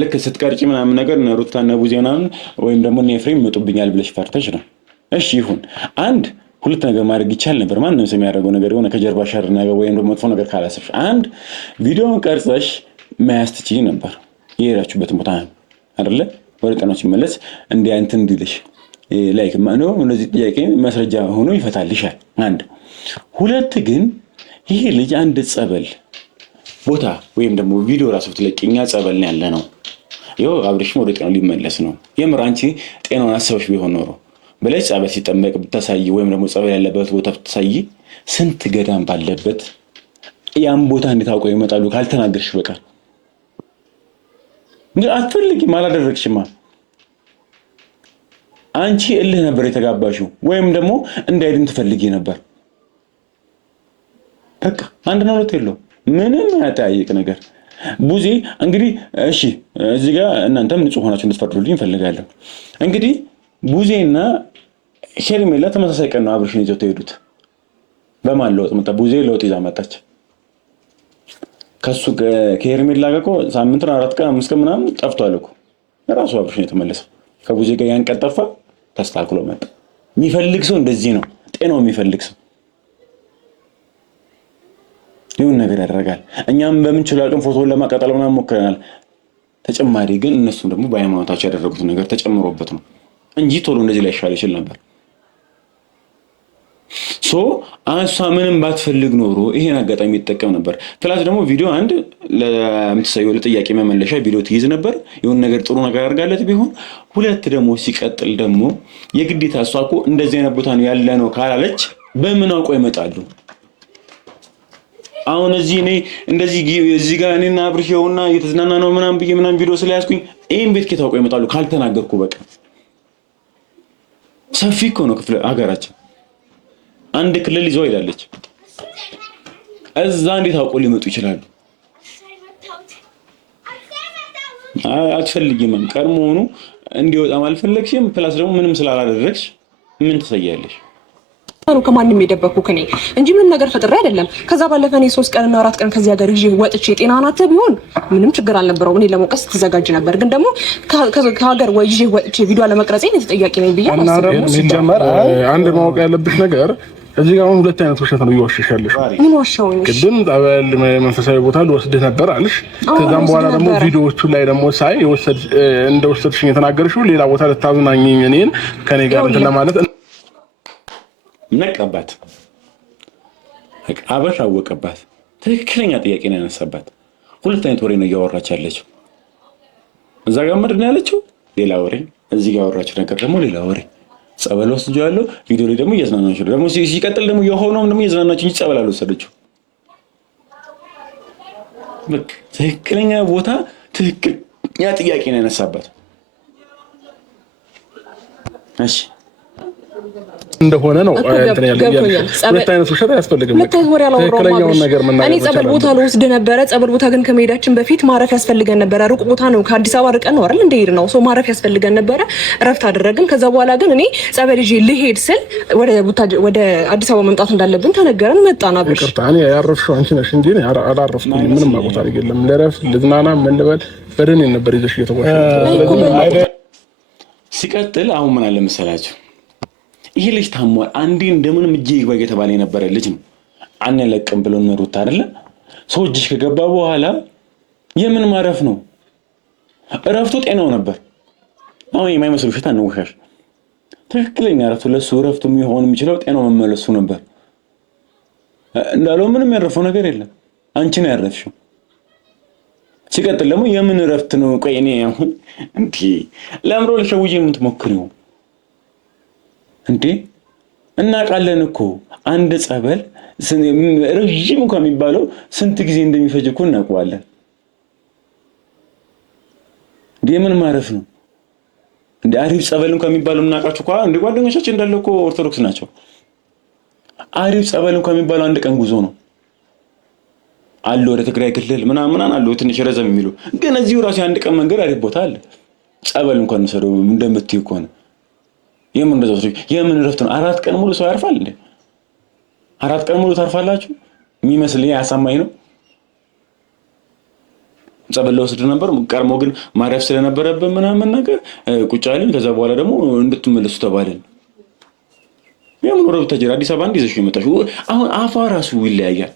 ልክ ስትቀርጪ ምናምን ነገር ሩታና ቡዜ ምናምን ወይም ደግሞ ኤፍሬም ይመጡብኛል ብለሽ ፈርተሽ ነው። እሺ ይሁን። አንድ ሁለት ነገር ማድረግ ይቻል ነበር። ማንንም ሰው የሚያደርገው ነገር የሆነ ከጀርባ ሸር ነገር ወይም ደግሞ መጥፎ ነገር ካላሰብሽ አንድ ቪዲዮን ቀርጸሽ መያዝ ትችይ ነበር። የሄዳችሁበትን ቦታ አይደለ ወደ ጤናው ሲመለስ እንዲህ እንትን እንዲልሽ ላይክ ማነው እነዚህ ጥያቄ ማስረጃ ሆኖ ይፈታልሻል። አንድ ሁለት ግን ይሄ ልጅ አንድ ጸበል ቦታ ወይም ደግሞ ቪዲዮ ራሱ ትለቂኛ ጸበል ነው ያለ ነው። ይኸው አብርሽም ወደ ጤናው ሊመለስ ነው። የምር አንቺ ጤናውን አሰበሽ ቢሆን ኖሮ በላይ ጸበል ሲጠመቅ ብታሳይ ወይም ደግሞ ጸበል ያለበት ቦታ ብታሳይ ስንት ገዳም ባለበት ያን ቦታ እንዴት አውቀው ይመጣሉ? ካልተናገርሽ በቃ እንዴ አትፈልጊም፣ አላደረግሽማ። አንቺ እልህ ነበር የተጋባሽው ወይም ደግሞ እንዳይድን ትፈልጊ ነበር። በቃ አንድ ነው ሁለት የለውም። ምንም ያጠያይቅ ነገር ቡዜ እንግዲህ እሺ እዚህ ጋር እናንተም ንጹህ ሆናችሁ እንድትፈርዱልኝ እፈልጋለሁ። እንግዲህ ቡዜና ሄርሜላ ተመሳሳይ ቀን ነው አብርሽን ይዘው ተሄዱት። በማን ለውጥ መጣ? ቡዜ ለውጥ ይዛ መጣች። ከሱ ከሄርሜላ ጋር እኮ ሳምንት 4 ቀን 5 ቀን ምናምን ጠፍቷል እኮ ራሱ አብርሽን የተመለሰው። ከቡዜ ጋር ያን ቀን ጠፋ፣ ተስተካክሎ መጣ። የሚፈልግ ሰው እንደዚህ ነው፣ ጤናው የሚፈልግ ሰው ይሁን ነገር ያደርጋል። እኛም በምንችለው አቅም ፎቶውን ለማቃጠል ምናምን ሞክረናል። ተጨማሪ ግን እነሱም ደግሞ በሃይማኖታቸው ያደረጉት ነገር ተጨምሮበት ነው እንጂ ቶሎ እንደዚህ ላይ ይሻል ይችላል ነበር። አንሷ ምንም ባትፈልግ ኖሮ ይሄን አጋጣሚ ይጠቀም ነበር። ፕላስ ደግሞ ቪዲዮ አንድ ለምትሰየው ለጥያቄ መመለሻ ቪዲዮ ትይዝ ነበር። የሆነ ነገር ጥሩ ነገር አድርጋለት ቢሆን። ሁለት ደግሞ ሲቀጥል ደግሞ የግዴታ እሷ እኮ እንደዚህ አይነት ቦታ ነው ያለ ነው ካላለች በምን አውቀው ይመጣሉ? አሁን እዚህ እኔ እንደዚህ እዚህ ጋር እኔና አብርሽ ይኸውና እየተዝናና ነው ምናምን ብዬ ምናምን ቪዲዮ ስለያዝኩኝ ይሄን ቤት ከታውቀው ይመጣሉ ካልተናገርኩ በቃ። ሰፊ እኮ ነው ክፍለ ሀገራችን። አንድ ክልል ይዘው ሄዳለች። እዛ እንዴት አውቀው ሊመጡ ይችላሉ? አትፈልጊም ቀድሞውኑ እንዲወጣም አልፈለግሽም። ፕላስ ደግሞ ምንም ስላላደረግሽ ምን ትሰያለሽ? ነው ከማንም የደበኩክ እኔ እንጂ ምንም ነገር ፈጥሬ አይደለም። ከዛ ባለፈ እኔ 3 ቀንና 4 ቀን ከዚህ ሀገር ይዤ ወጥቼ ጤናህን አጥተህ ቢሆን ምንም ችግር አልነበረውም። እኔ ለመውቀስ ተዘጋጅ ነበር። ግን ደግሞ ከሀገር ወይ ይዤ ወጥቼ ቪዲዮ ለመቅረጽ ተጠያቂ ነኝ ብዬ እና ደግሞ ሲጀመር አንድ ማወቅ ያለብሽ ነገር እዚህ ጋር አሁን ሁለት አይነት ውሸት ነው እየዋሸሻለሽ። ምን ዋሻው? ቅድም ጠበል መንፈሳዊ ቦታ ልወስድህ ነበር አልሽ። ከዛም በኋላ ደግሞ ቪዲዮዎቹ ላይ ደግሞ ሳይ እንደወሰድሽኝ የተናገርሽው ሌላ ቦታ ልታዝናኝኝ እኔን ከኔ ጋር እንትን ለማለት ነቀባት። አበሻ አወቀባት። ትክክለኛ ጥያቄ ነው ያነሳባት። ሁለት አይነት ወሬ ነው እያወራች ያለችው። እዛ ጋር ምንድን ነው ያለችው? ሌላ ወሬ። እዚህ ጋር ያወራችው ነገር ደግሞ ሌላ ወሬ። ጸበል ወስጃለሁ፣ ቪዲዮ ላይ ደግሞ እያዝናናች ነው። ደግሞ ሲቀጥል ደግሞ የሆነውም ደግሞ እያዝናናች እንጂ ጸበል አልወሰደችው። በቃ ትክክለኛ ቦታ ትክክለኛ ጥያቄ ነው ያነሳባት። እሺ እንደሆነ ነው እንትን ያለው። ሁለት አይነት ውሸት አያስፈልግም። ትክክለኛውን ነገር ምን እኔ ጸበል ቦታ ልወስድ ነበረ። ጸበል ቦታ ግን ከመሄዳችን በፊት ማረፍ ያስፈልገን ነበረ። ሩቅ ቦታ ነው፣ ከአዲስ አበባ ርቀን ነው አይደል እንደሄድ ነው። ሶ ማረፍ ያስፈልገን ነበረ። እረፍት አደረግን። ከዛ በኋላ ግን እኔ ጸበል ይዤ ልሄድ ስል ወደ አዲስ አበባ መምጣት እንዳለብን ተነገረን። መጣና ብር ይቅርታ፣ እኔ ያረፍሽው አንቺ ነሽ እንጂ እኔ አላረፍኩም። ምንም ቦታ አይደለም። ለረፍ ልዝናና ምን ልበል በደኔ ነበር ይዘሽ እየተጓዝሽ። ሲቀጥል አሁን ምን አለ መሰላችሁ፣ ይሄ ልጅ ታሟል። አንዴ እንደምንም እጄ ይግባ እየተባለ የነበረ ልጅ ነው። አንለቅም ብሎ ሩታ አይደለ ሰው እጅሽ ከገባ በኋላ የምን ማረፍ ነው? እረፍቱ ጤናው ነበር። አሁን የማይመስል ውሸት አንወሻሽ። ትክክለኛ እረፍቱ ለሱ እረፍቱ የሚሆን የሚችለው ጤናው መመለሱ ነበር። እንዳለው ምንም ያረፈው ነገር የለም። አንቺ ነው ያረፍሽው። ሲቀጥል ደግሞ የምን እረፍት ነው? ቆይ እኔ አሁን እንዴ ለምሮ ለሸውዬ የምትሞክሪው እንዴ? እናውቃለን እኮ አንድ ጸበል ረዥም እንኳን የሚባለው ስንት ጊዜ እንደሚፈጅ እኮ እናውቀዋለን። እንዴ ምን ማረፍ ነው እንዴ? አሪፍ ጸበል እንኳን የሚባለው እናውቃችሁ እኮ እንዴ ጓደኞቻችን እንዳለ እኮ ኦርቶዶክስ ናቸው። አሪፍ ጸበል እንኳን የሚባለው አንድ ቀን ጉዞ ነው አለ። ወደ ትግራይ ክልል ምናምን አሉ ትንሽ ረዘም የሚሉ ግን እዚሁ ራሱ አንድ ቀን መንገድ አሪፍ ቦታ አለ። ጸበል እንኳን ሰደው እንደምትይው ከሆነ የምን እረፍት ነው? 4 ቀን ሙሉ ሰው ያርፋል እንዴ? 4 ቀን ሙሉ ታርፋላችሁ የሚመስል ያሳማኝ ነው። ጸበል ወስድ ነበር ቀርሞ ግን ማረፍ ስለነበረብን ምናምን ነገር ቁጭ አለን። ከዛ በኋላ ደግሞ እንድትመለሱ ተባለን። የምን እረፍት ተጀራ አዲስ አበባ እንዲዘሽ ይመጣሽ። አሁን አፋ ራሱ ይለያያል።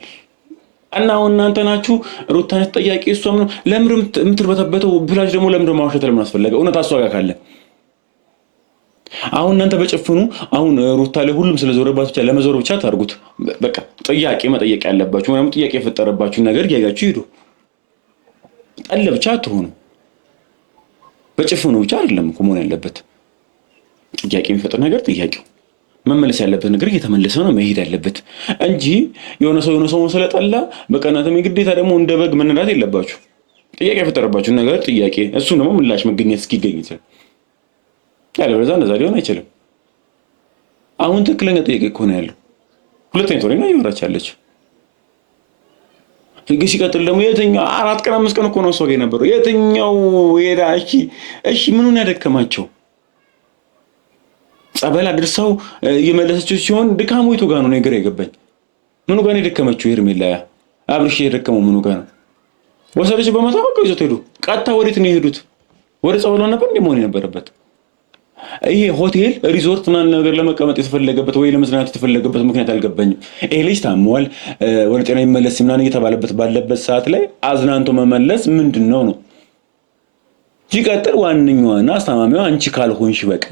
እና አሁን እናንተ ናችሁ ሩታን ተጠያቂ። እሷ ምን ለምንም የምትርበተበተው ብላሽ ደግሞ ለምን ማውሸት ለምን አስፈለገ? እውነት አስዋጋ ካለ አሁን እናንተ በጭፍኑ አሁን ሩታ ላይ ሁሉም ስለዞረባት ብቻ ለመዞር ብቻ ታርጉት። በቃ ጥያቄ መጠየቅ ያለባችሁ ምንም ጥያቄ የፈጠረባችሁ ነገር ያያችሁ ሂዱ። ጠለ ብቻ አትሆኑ። በጭፍኑ ብቻ አይደለም እኮ መሆን ያለበት። ጥያቄ የሚፈጥር ነገር ጥያቄው መመለስ ያለበት ነገር እየተመለሰ ነው መሄድ ያለበት እንጂ የሆነ ሰው ስለጠላ በቃ እናንተም ግዴታ ደግሞ እንደ በግ መነዳት የለባችሁ። ጥያቄ የፈጠረባችሁ ነገር ጥያቄ እሱ ደግሞ ምላሽ መገኘት እስኪገኝ ይችላል። ያለበዛ እንደዛ ሊሆን አይችልም። አሁን ትክክለኛ ጥያቄ እኮ ነው ያለው። ሁለተኛ ወሬ ነው እያወራች ያለችው። እንግዲህ ሲቀጥል ደግሞ የትኛው 4 ቀን 5 ቀን እኮ ነው ሰው የነበረው። የትኛው ሄዳ እሺ ምኑን ያደከማቸው? ጸበል አድርሰው የመለሰችው ሲሆን ድካሙ የቱ ጋር ነው ነገር የገባኝ? ምኑ ጋር ነው የደከመችው? ሄርሜላ አብርሽ የደከመው ምኑ ጋር ነው? ወሰደች በመጣ በቃ ይዘው ሄዱ። ቀጥታ ወዴት ነው የሄዱት? ወደ ጸበሏ ነበር እንደመሆን የነበረበት። ይሄ ሆቴል ሪዞርት ምናምን ነገር ለመቀመጥ የተፈለገበት ወይ ለመዝናናት የተፈለገበት ምክንያት አልገባኝም። ይሄ ልጅ ታሟል ወደ ጤና ይመለስ ምናምን እየተባለበት ባለበት ሰዓት ላይ አዝናንቶ መመለስ ምንድነው ነው? ሲቀጥል ዋንኛዋና አስተማሚዋ አንቺ ካልሆንሽ በቃ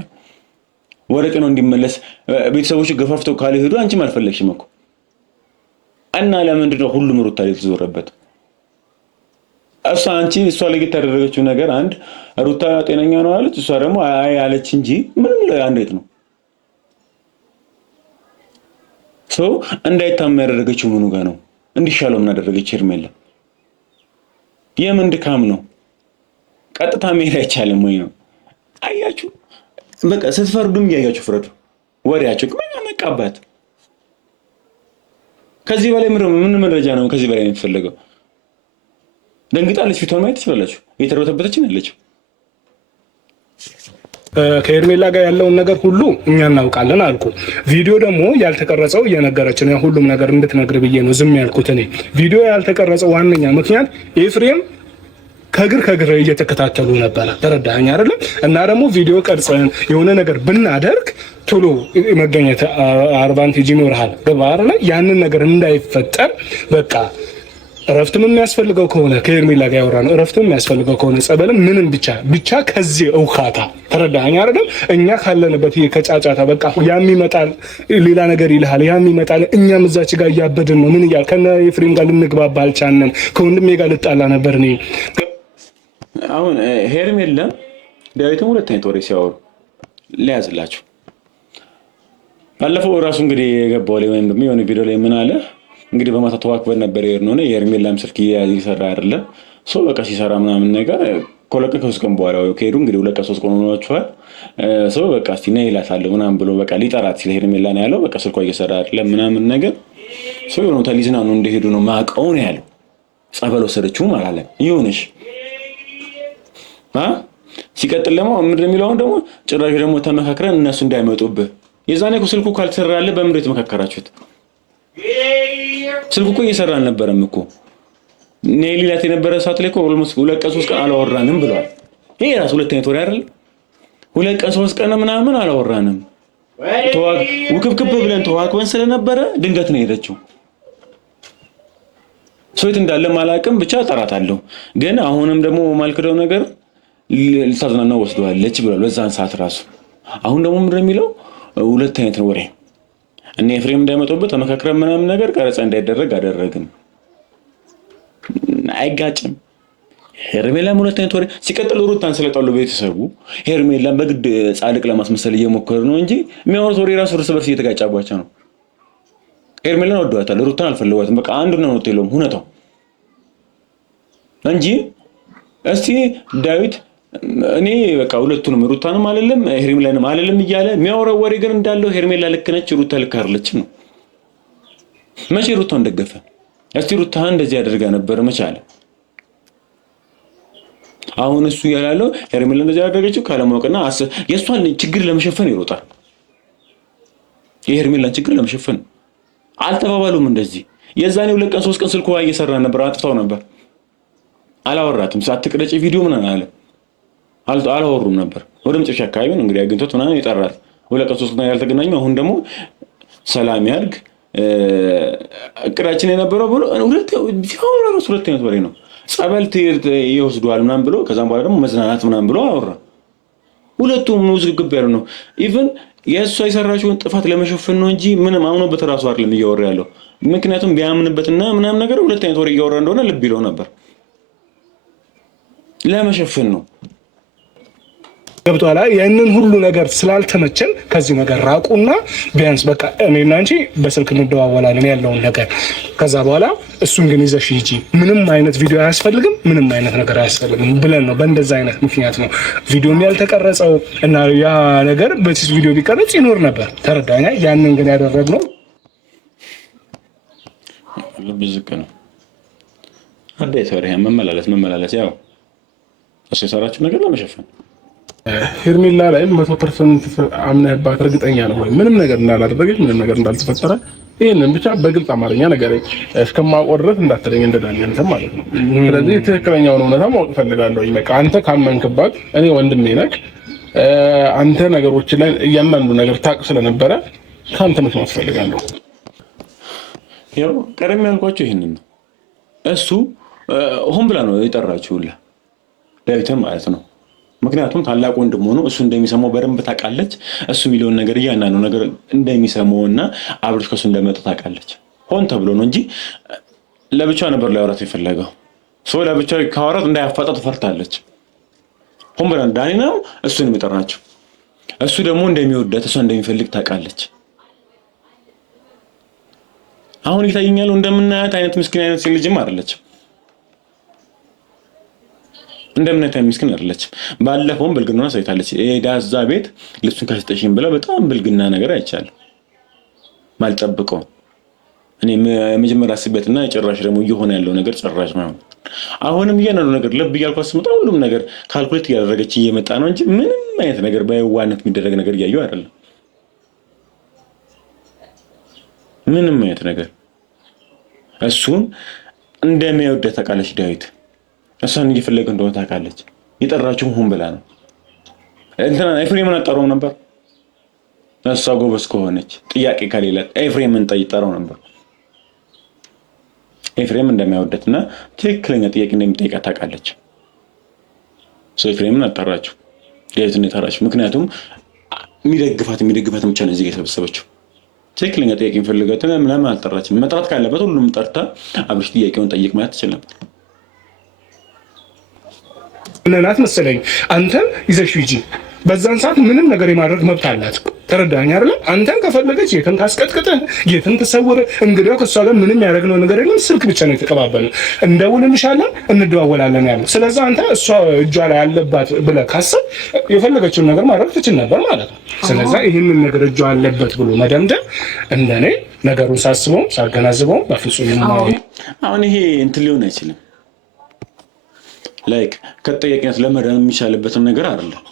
ወደ ጤናው እንዲመለስ ቤተሰቦች ገፋፍተው ካልሄዱ አንቺም አልፈለግሽም እኮ እና ለምንድነው ሁሉም ሩታ ላይ ተዞረበት? እሷ ላይ የተደረገችው ነገር አንድ ሩታ ጤነኛ ነው አለች፣ እሷ ደግሞ አይ አለች እንጂ ምንም አንዴት ነው ሰው እንዳይታመም ያደረገችው ምኑ ጋር ነው? እንዲሻለው ምን አደረገች ሄርሜላ? የምን ድካም ነው? ቀጥታ መሄድ አይቻልም ወይ ነው? አያችሁ በቃ ስትፈርዱም እያያችሁ ፍረዱ። ወሬያችሁ ከማን ነቃባት? ከዚህ በላይ ምን መረጃ ነው ከዚህ በላይ የሚፈልገው? ደንግጣለች። ፊቷን ማየት ትችላላችሁ። እየተረበተበተች ነው ያለችው። ከሄርሜላ ጋር ያለውን ነገር ሁሉ እኛ እናውቃለን አልኩ። ቪዲዮ ደግሞ ያልተቀረጸው እየነገረችን ነው። ሁሉም ነገር እንድትነግር ብዬ ነው ዝም ያልኩት። እኔ ቪዲዮ ያልተቀረጸው ዋነኛ ምክንያት ኤፍሬም ከግር እየተከታተሉ ነበረ። ተረዳኸኝ አይደለም? እና ደግሞ ቪዲዮ ቀርጸን የሆነ ነገር ብናደርግ ቶሎ መገኘት አድቫንቴጅ ይኖርሃል። ገባህ አይደል? ያንን ነገር እንዳይፈጠር በቃ እረፍትም የሚያስፈልገው ከሆነ ከሄርሜላ ጋር ያወራን እረፍትም የሚያስፈልገው ከሆነ ጸበልም ምንም ብቻ ከዚህ እውካታ ተረዳኸኝ አይደለም? እኛ ካለንበት ይሄ ከጫጫታ በቃ ያም ይመጣል ሌላ ነገር ይልሃል፣ ያም ይመጣል። እኛም እዛች ጋር እያበድን ነው። ምን እያል ከነ ኤፍሬም ጋር ልንግባባ አልቻልንም። ከወንድሜ ጋር ልጣላ ነበር እኔ። አሁን ሄርሜላ ዳዊትም ሁለት አይነት ወሬ ሲያወሩ ሊያዝላችሁ ባለፈው እራሱ እንግዲህ የገባው ላይ ወይም ደግሞ የሆነ ቪዲዮ ላይ ምን አለ እንግዲህ በማታ ተዋክበን ነበር የሄድነው ነው የሄርሜላም ስልክ እየሰራ አይደለም ሰው በቃ ሲሰራ ምናምን ነገር ከሁለት ከሶስት ቀን በኋላ ከሄዱ እንግዲህ ሁለት ከሶስት ቀን ሆኗቸዋል። ሰው በቃ እስቲ ነይ እላታለሁ ምናምን ብሎ በቃ ሊጠራት ሲል ሄርሜላ ነው ያለው። በቃ ስልኳ እየሰራ አይደለም ምናምን ነገር ሰው የሆነ ተሊዝናኑ እንደሄዱ ነው ማቀው ነው ያለው። ጸበል ወሰደችው ማለት ነው ይሁንሽ ሲቀጥል ደግሞ ምንድን የሚለው ደግሞ ጭራሽ ደግሞ ተመካክረን እነሱ እንዳይመጡብህ የዛኔ እኮ ስልኩ ካልተሰራለ በምንድን የተመካከራችሁት? ስልኩ እኮ እየሰራ አልነበረም እኮ ነይ ሊላት የነበረ ሰዓት ላይ እኮ ኦልሞስት ሁለት ቀን ሶስት ቀን አላወራንም ብሏል። ይሄ ራሱ ሁለት አይነት ወሬ አይደል? ሁለት ቀን ሶስት ቀን ምናምን አላወራንም ውክብክብ ብለን ተዋክበን ስለነበረ ድንገት ነው ሄደችው። ሶይት እንዳለ ማላቅም ብቻ ጠራታለሁ። ግን አሁንም ደግሞ ማልከደው ነገር ልታዝናናው ወስደዋለች ብሏል በዛን ሰዓት ራሱ። አሁን ደግሞ ምንድነው የሚለው ሁለት አይነት ወሬ እኔ ኤፍሬም እንዳይመጡበት ተመካክረን ምናምን ነገር ቀረጻ እንዳይደረግ አደረግን። አይጋጭም። ሄርሜላም ሁለት አይነት ወሬ ሲቀጥል ሩታን ስለጣሉ ቤተሰቡ ሄርሜላን በግድ ጻድቅ ለማስመሰል እየሞከሩ ነው እንጂ የሚያወሩት ወሬ ራሱ እርስ በርስ እየተጋጫባቸው ነው። ሄርሜላን ወደዋታል፣ ሩታን አልፈለጓትም። በቃ አንዱ ነው ተይሎም ሁነታው እንጂ እስቲ ዳዊት እኔ በቃ ሁለቱንም ሩታንም አይደለም ሄርሜላንም አይደለም እያለ የሚያወራው ወሬ ግን እንዳለው ሄርሜላ ልክ ነች ሩታ ልክ አይደለችም ነው። መቼ ሩታን ደገፈ? እስቲ ሩታ እንደዚህ ያደርጋ ነበር መቼ አለ? አሁን እሱ ያላለው ሄርሜላ እንደዚህ ያደረገችው ካለማወቅና የሷን ችግር ለመሸፈን ይሮጣል። የሄርሜላን ችግር ለመሸፈን አልተባባሉም እንደዚህ። የዛኔ ሁለት ቀን ሶስት ቀን ስልኳ እየሰራ ነበር፣ አጥፍታው ነበር። አላወራትም። ሳትቀረጭ ቪዲዮ ምን አለ አላወሩም ነበር። ወደ መጨረሻ አካባቢ ነው እንግዲህ አግኝቶት ምናምን ይጠራል። ሁለት ቀን ሶስት ቀን ያልተገናኙ አሁን ደግሞ ሰላም ያርግ እቅዳችን የነበረው ብሎ ሁለት አይነት ወሬ ነው። ጸበል ይወስዷል ምናምን ብሎ ከዛም በኋላ ደግሞ መዝናናት ምናምን ብሎ አወራ። ሁለቱም ውዝግብ ያሉ ነው። ኢቭን የእሷ የሰራችውን ጥፋት ለመሸፈን ነው እንጂ ምንም አምኖበት ራሱ አይደለም እያወራ ያለው። ምክንያቱም ቢያምንበትና ምናምን ነገር ሁለት አይነት ወሬ እያወራ እንደሆነ ልብ ይለው ነበር። ለመሸፈን ነው። ገብቷላ። ያንን ሁሉ ነገር ስላልተመቸን ከዚህ ነገር ራቁና ቢያንስ በቃ እኔና አንቺ በስልክ እንደዋወላለን ያለውን ነገር ከዛ በኋላ እሱን ግን ይዘሽ ሂጂ፣ ምንም አይነት ቪዲዮ አያስፈልግም፣ ምንም አይነት ነገር አያስፈልግም ብለን ነው። በእንደዛ አይነት ምክንያት ነው ቪዲዮም ያልተቀረጸው እና ያ ነገር በዚህ ቪዲዮ ቢቀረጽ ይኖር ነበር። ተረዳኛ። ያንን ግን ያደረግነው ልብዝቅ ነው። አንዴ ተወሪያ መመላለስ ያው እሱ የሰራችው ነገር ለመሸፈን ሄርሜላ ላይ 100% አምነህባት እርግጠኛ ነው ወይ ምንም ነገር እንዳላደረገች ምንም ነገር እንዳልተፈጠረ? ይሄንን ብቻ በግልጽ አማርኛ ነገር እስከማውቀው ድረስ እንዳትለኝ እንደዳንየን ማለት ነው። ስለዚህ ትክክለኛውን እውነታ ማወቅ ፈልጋለሁ። በቃ አንተ ካመንክባት እኔ ወንድሜ ነህ። አንተ ነገሮች ላይ እያንዳንዱ ነገር ታቅ ስለነበረ ካንተ መስማት ፈልጋለሁ። ያው ቀደም ያልኳቸው ይሄንን ነው። እሱ ሆን ብላ ነው የጠራችውላ ዳዊትን ማለት ነው። ምክንያቱም ታላቅ ወንድም ሆኖ እሱ እንደሚሰማው በደንብ ታውቃለች። እሱ የሚለውን ነገር እያንዳንዱ ነገር እንደሚሰማውና አብሮሽ ከሱ እንደመጣ ታውቃለች። ሆን ተብሎ ነው እንጂ ለብቻ ነበር ሊያወራት የፈለገው። ሰው ለብቻ ካወራት እንዳያፋጣ ትፈርታለች። ሆን ብላ ዳኒና እሱን የሚጠራቸው እሱ ደግሞ እንደሚወዳት እሷ እንደሚፈልግ ታውቃለች። አሁን ይታየኛል እንደምናያት አይነት ምስኪን አይነት ልጅም አይደለችም። እንደምነት ምስኪን አይደለችም። ባለፈውም ብልግናዋ ሳይታለች ዳዛ ቤት ልብሱን ካስጠሽኝ ብላ በጣም ብልግና ነገር አይቻለሁ። ማልጠብቀው እኔ መጀመሪያ አስቤትና ጭራሽ ደግሞ እየሆነ ያለው ነገር ጭራሽ ነው። አሁንም እያንዳንዱ ነገር ልብ እያልኳት ስመጣ ሁሉም ነገር ካልኩሌት እያደረገች እየመጣ ነው እንጂ ምንም አይነት ነገር በየዋነት የሚደረግ ነገር እያየሁ አይደለም። ምንም አይነት ነገር እሱን እንደሚወደው ታውቃለች ዳዊት። እሷን እየፈለገ እንደሆነ ታውቃለች። የጠራችው ሆን ብላ ነው። እንትና ኤፍሬምን አጠራው ነበር። እሷ ጎበዝ ከሆነች ጥያቄ ከሌላት ኤፍሬምን ጠይጠራው ነበር። ኤፍሬም እንደማይወደትና ትክክለኛ ጥያቄ እንደሚጠይቃት ታውቃለች። ኤፍሬምን አጠራችው። ዳዊትን የጠራችው ምክንያቱም የሚደግፋትን ብቻ ነው እዚህ የሰበሰበችው። ትክክለኛ ጥያቄ የሚፈልጋት ምናምን አልጠራችም። መጥራት ካለበት ሁሉም ጠርታ አብርሽ ጥያቄውን ጠይቅ ማለት ትችል ነበር። እናት መሰለኝ አንተን ይዘሽ ሂጂ። በዛን ሰዓት ምንም ነገር የማድረግ መብት አላት። ተረዳኝ አይደል? አንተን ከፈለገች የትን ታስቀጥቅጥህ የትን ትሰውር። እንግዲያው ከሷ ጋር ምንም ያደረግነው ነገር የለም። ስልክ ብቻ ነው የተቀባበልነው። እንደውልልሻለን፣ እንደዋወላለን ያለው። ስለዚህ አንተ እሷ እጇ ላይ ያለባት ብለህ ካሰብ የፈለገችውን ነገር ማድረግ ትችል ነበር ማለት ነው። ስለዚህ ይህንን ነገር እጇ አለበት ብሎ መደምደም እንደኔ ነገሩን ሳስበው ሳገናዝበው በፍጹም አሁን ይሄ እንትን ሊሆን አይችልም። ላይክ ከተጠያቂነት ለመዳን የሚቻልበትን ነገር አይደለም።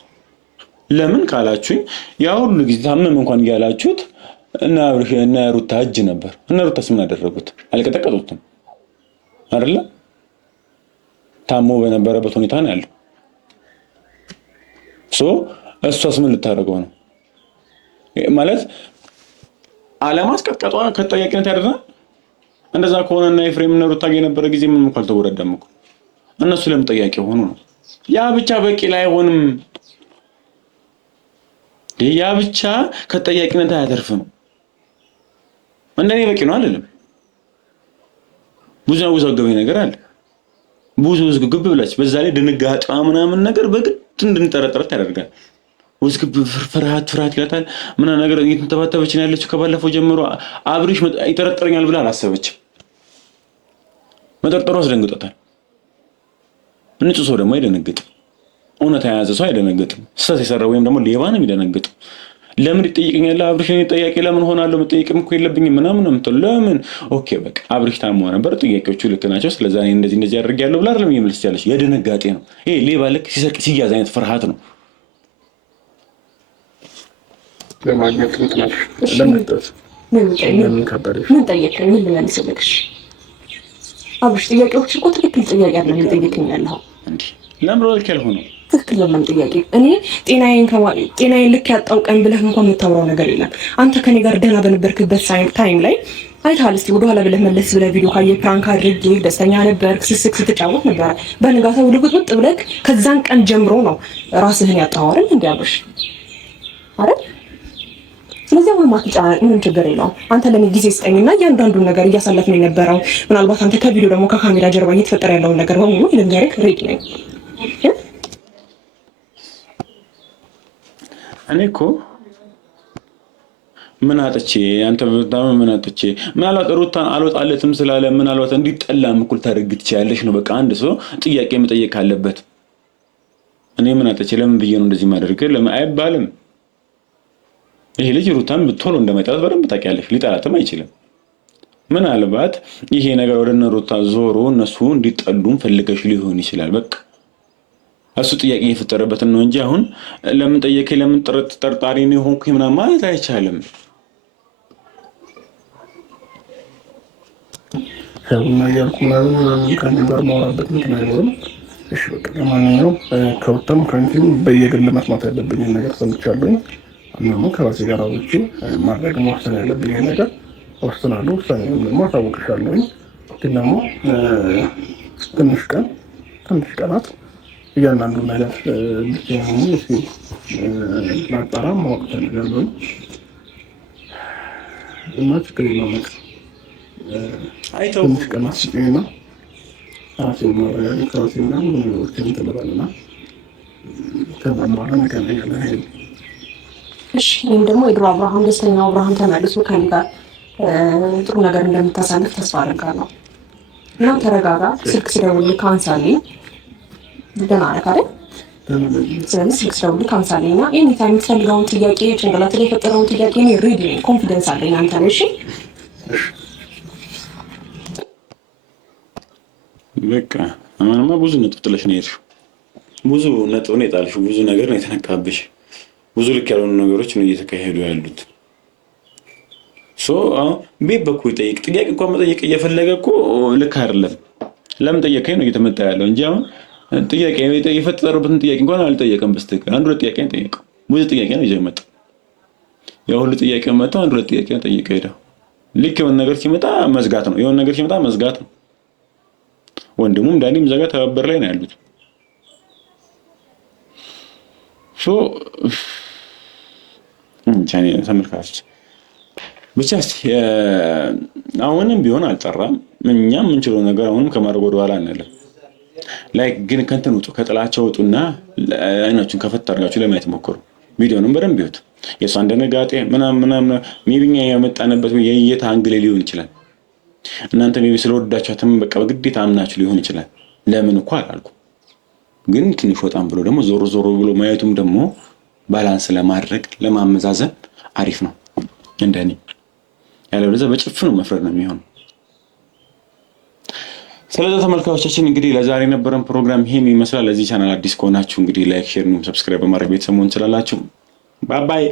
ለምን ካላችሁኝ ያ ሁሉ ጊዜ ታመም እንኳን እያላችሁት እና አብርሽ እና ሩታ እጅ ነበር። እና ሩታስ ምን አደረጉት? አልቀጠቀጡትም አይደለ? ታሞ በነበረበት ሁኔታ ነው ያለው። እሷስ ምን ልታደርገው ነው ማለት? አለማስቀጥቀጧ ከተጠያቂነት ያደረገ እንደዛ ከሆነና ኤፍሬም እና ሩታ የነበረ ጊዜ ምንም እንኳን አልተወዳደም እኮ። እነሱ ለምን ጠያቂ ሆኑ ነው? ያ ብቻ በቂ ላይሆንም። ያ ብቻ ከተጠያቂነት አያተርፍም። እንደኔ በቂ ነው አይደለም። ብዙ አወዛጋቢ ነገር አለ። ብዙ ግብ ብላች በዛ ላይ ድንጋጤ ምናምን ነገር በግድ እንድንጠረጠር ያደርጋል። ውዝግብ ፍርሃት ይላታል ምናምን ነገር እየተንተባተበች ነው ያለችው። ከባለፈው ጀምሮ አብርሽ ይጠረጥረኛል ብላ አላሰበችም። መጠርጠሩ አስደንግጦታል። ንጹህ ሰው ደግሞ አይደነግጥም። እውነት የያዘ ሰው አይደነግጥም። ስህተት የሰራ ወይም ደግሞ ሌባ ነው የሚደነግጥ። ለምን ይጠይቀኛል አብርሽ? እኔ ጠያቄ ለምን ሆናለሁ? መጠየቅም እኮ የለብኝም ምናምን ነው የምትለው። ለምን? ኦኬ በቃ አብርሽ ታሞ ነበር፣ ጥያቄዎቹ ልክ ናቸው፣ ስለዛ እኔ እንደዚህ አድርጌያለሁ ብላ አይደለም እየመለሰች ያለች። የድንጋጤ ነው ይሄ። ሌባ ልክ ሲሰርቅ ሲያዝ አይነት ፍርሃት ነው። ለማግኘት ምን ጠየቀኝ? ምን ልመልስልሽ? አብርሽ ጥያቄዎች እኮ ትክክል ጥያቄ አይደለም እየጠየቀኝ ያለው። እንዴ ለምን ልክ ያልሆነው? ትክክል ለምን ጥያቄ? እኔ ጤናዬን ልክ ያጣው ቀን ብለህ እንኳን የምታወራው ነገር የለም። አንተ ከኔ ጋር ደህና በነበርክበት ታይም ላይ አይተሃል። እስኪ ወደኋላ ብለህ መለስ ብለህ ቪዲዮ ካየህ ፕራንክ አድርጌ ደስተኛ ነበርክ፣ ስስቅ ስትጫወት ነበር። በንጋታው ልብጥብጥ ብለህ ከዛን ቀን ጀምሮ ነው ራስህን ያጣኸው አይደል? እንዴ አብርሽ አይደል? ስለዚህ አሁን ማትጫወት ምን ችግር የለውም። አንተ ለኔ ጊዜ ስጠኝና እያንዳንዱን ነገር እያሳለፍን የነበረው ምናልባት አንተ ከቪዲዮ ደግሞ ከካሜራ ጀርባ እየተፈጠረ ያለውን ነገር በሙሉ ልንገርህ ሬዲ ነኝ። እኔ እኮ ምን አጥቼ አንተ በጣም ምን አጥቼ ምናልባት ሩታን አልወጣለትም ስላለ ምናልባት እንዲጠላም እኩል ታደርግ ትችያለሽ ነው። በቃ አንድ ሰው ጥያቄ መጠየቅ አለበት። እኔ ምን አጥቼ ለምን ብዬ ነው እንደዚህ ማድረግ? ለምን አይባልም? ይሄ ልጅ ሩታን ቶሎ እንደማይጠላት በደንብ ታውቂያለሽ። ሊጠላትም አይችልም። ምናልባት ይሄ ነገር ወደ እነ ሩታ ዞሮ እነሱ እንዲጠሉም ፈልገሽ ሊሆን ይችላል። በቃ እሱ ጥያቄ እየፈጠረበትን ነው እንጂ አሁን ለምን ጠየቀኝ ለምን ጠርጣሪ ነው የሆንኩኝ ምናምን ማለት አይቻልም። ሰውና ያልኩ ምናምን ከነበር ማውራበት ምክንያት አይኖርም። እሺ በቃ ለማንኛውም ከወጣም ከንቲም በየግል መስማት ያለብኝ ነገር ሰምቻለሁ። አሁን ከራሴ ጋር አውጥቼ ማድረግ መወሰን ያለብኝ ነገር ወስናለሁ። ውሳኔውን ደግሞ አሳውቅሻለሁ። ግን ደግሞ ትንሽ ቀናት እያንዳንዱ ነገር ልትሆኑ ማጣራ ማወቅ ፈልጋለሁ እና ችግር የለውም። ትንሽ ቀናት ስጪኝና ራሴን ማረጋገጥ ራሴና ነገሮችን ትልበልና ከዛ በኋላ እንገናኛለን። እሺ እኔም ደግሞ የድሮ አብርሃም ደስተኛው አብርሃም ተመልሶ ከኔ ጋር ጥሩ ነገር እንደምታሳልፍ ተስፋ አደርጋለሁ። እና ተረጋጋ። ስልክ ስደውልልህ አንሳልኝ። ደህና ነህ አይደል? ስለዚህ ስልክ ስደውልልህ አንሳልኝ እና ኤኒ ታይም የምትፈልገውን ጥያቄ ጭንቅላት ላይ የፈጠረውን ጥያቄ እኔ ሬዲ ነኝ። ኮንፊደንስ አለኝ አንተ ነህ። እሺ በቃ አሁንማ ብዙ ነጥብ ጥለሽ ነው የሄድሽው። ብዙ ነጥብ ነው የጣልሽው። ብዙ ነገር ነው የተነካብሽ። ብዙ ልክ ያልሆኑ ነገሮች ነው እየተካሄዱ ያሉት። ቤት በኩል ይጠይቅ ጥያቄ እንኳን መጠየቅ እየፈለገ እኮ ልክ አይደለም። ለምን ጠየቀኝ ነው እየተመጣ ያለው እንጂ አሁን ጥያቄ የፈጠረበትን ጥያቄ እንኳን አልጠየቀም። በስተቀር አንድ ሁለት ጥያቄ ነው ጠየቀው። ብዙ ጥያቄ ነው ይዘው መጣ። ያው ሁሉ ጥያቄ መጣ። አንድ ሁለት ጥያቄ ነው ጠየቀው ሄደው። ልክ የሆነ ነገር ሲመጣ መዝጋት ነው። የሆነ ነገር ሲመጣ መዝጋት ነው። ወንድሙም ዳኒም ዘጋ ተባበር ላይ ነው ያሉት። እንቻኔ ተመልካች ብቻ አሁንም ቢሆን አልጠራም። እኛም የምንችለው ነገር አሁንም ከማድረግ ወደ ኋላ አንልም። ላይክ ግን ከእንትን ውጡ፣ ከጥላቸው ውጡና አይናችሁን ከፈት አድርጋችሁ ለማየት ሞክሩ። ቪዲዮንም በደንብ ይዩት። የእሷ እንደነጋጤ ምናምን ሜቢኛ ያመጣንበት የእይታ አንግል ሊሆን ይችላል። እናንተ ሜቢ ስለወዳችኋትም በቃ በግዴታ አምናችሁ ሊሆን ይችላል። ለምን እኮ አላልኩም፣ ግን ትንሽ ወጣም ብሎ ደግሞ ዞር ብሎ ማየቱም ደግሞ ባላንስ ለማድረግ ለማመዛዘን አሪፍ ነው እንደኔ። ያለበለዚያ በጭፍኑ መፍረድ ነው የሚሆነው። ስለዚህ ተመልካቾቻችን እንግዲህ ለዛሬ የነበረን ፕሮግራም ይሄን ይመስላል። ለዚህ ቻናል አዲስ ከሆናችሁ እንግዲህ ላይክ፣ ሼር፣ ሰብስክራይብ በማድረግ ቤተሰብ መሆን ትችላላችሁ። ባይ ባይ።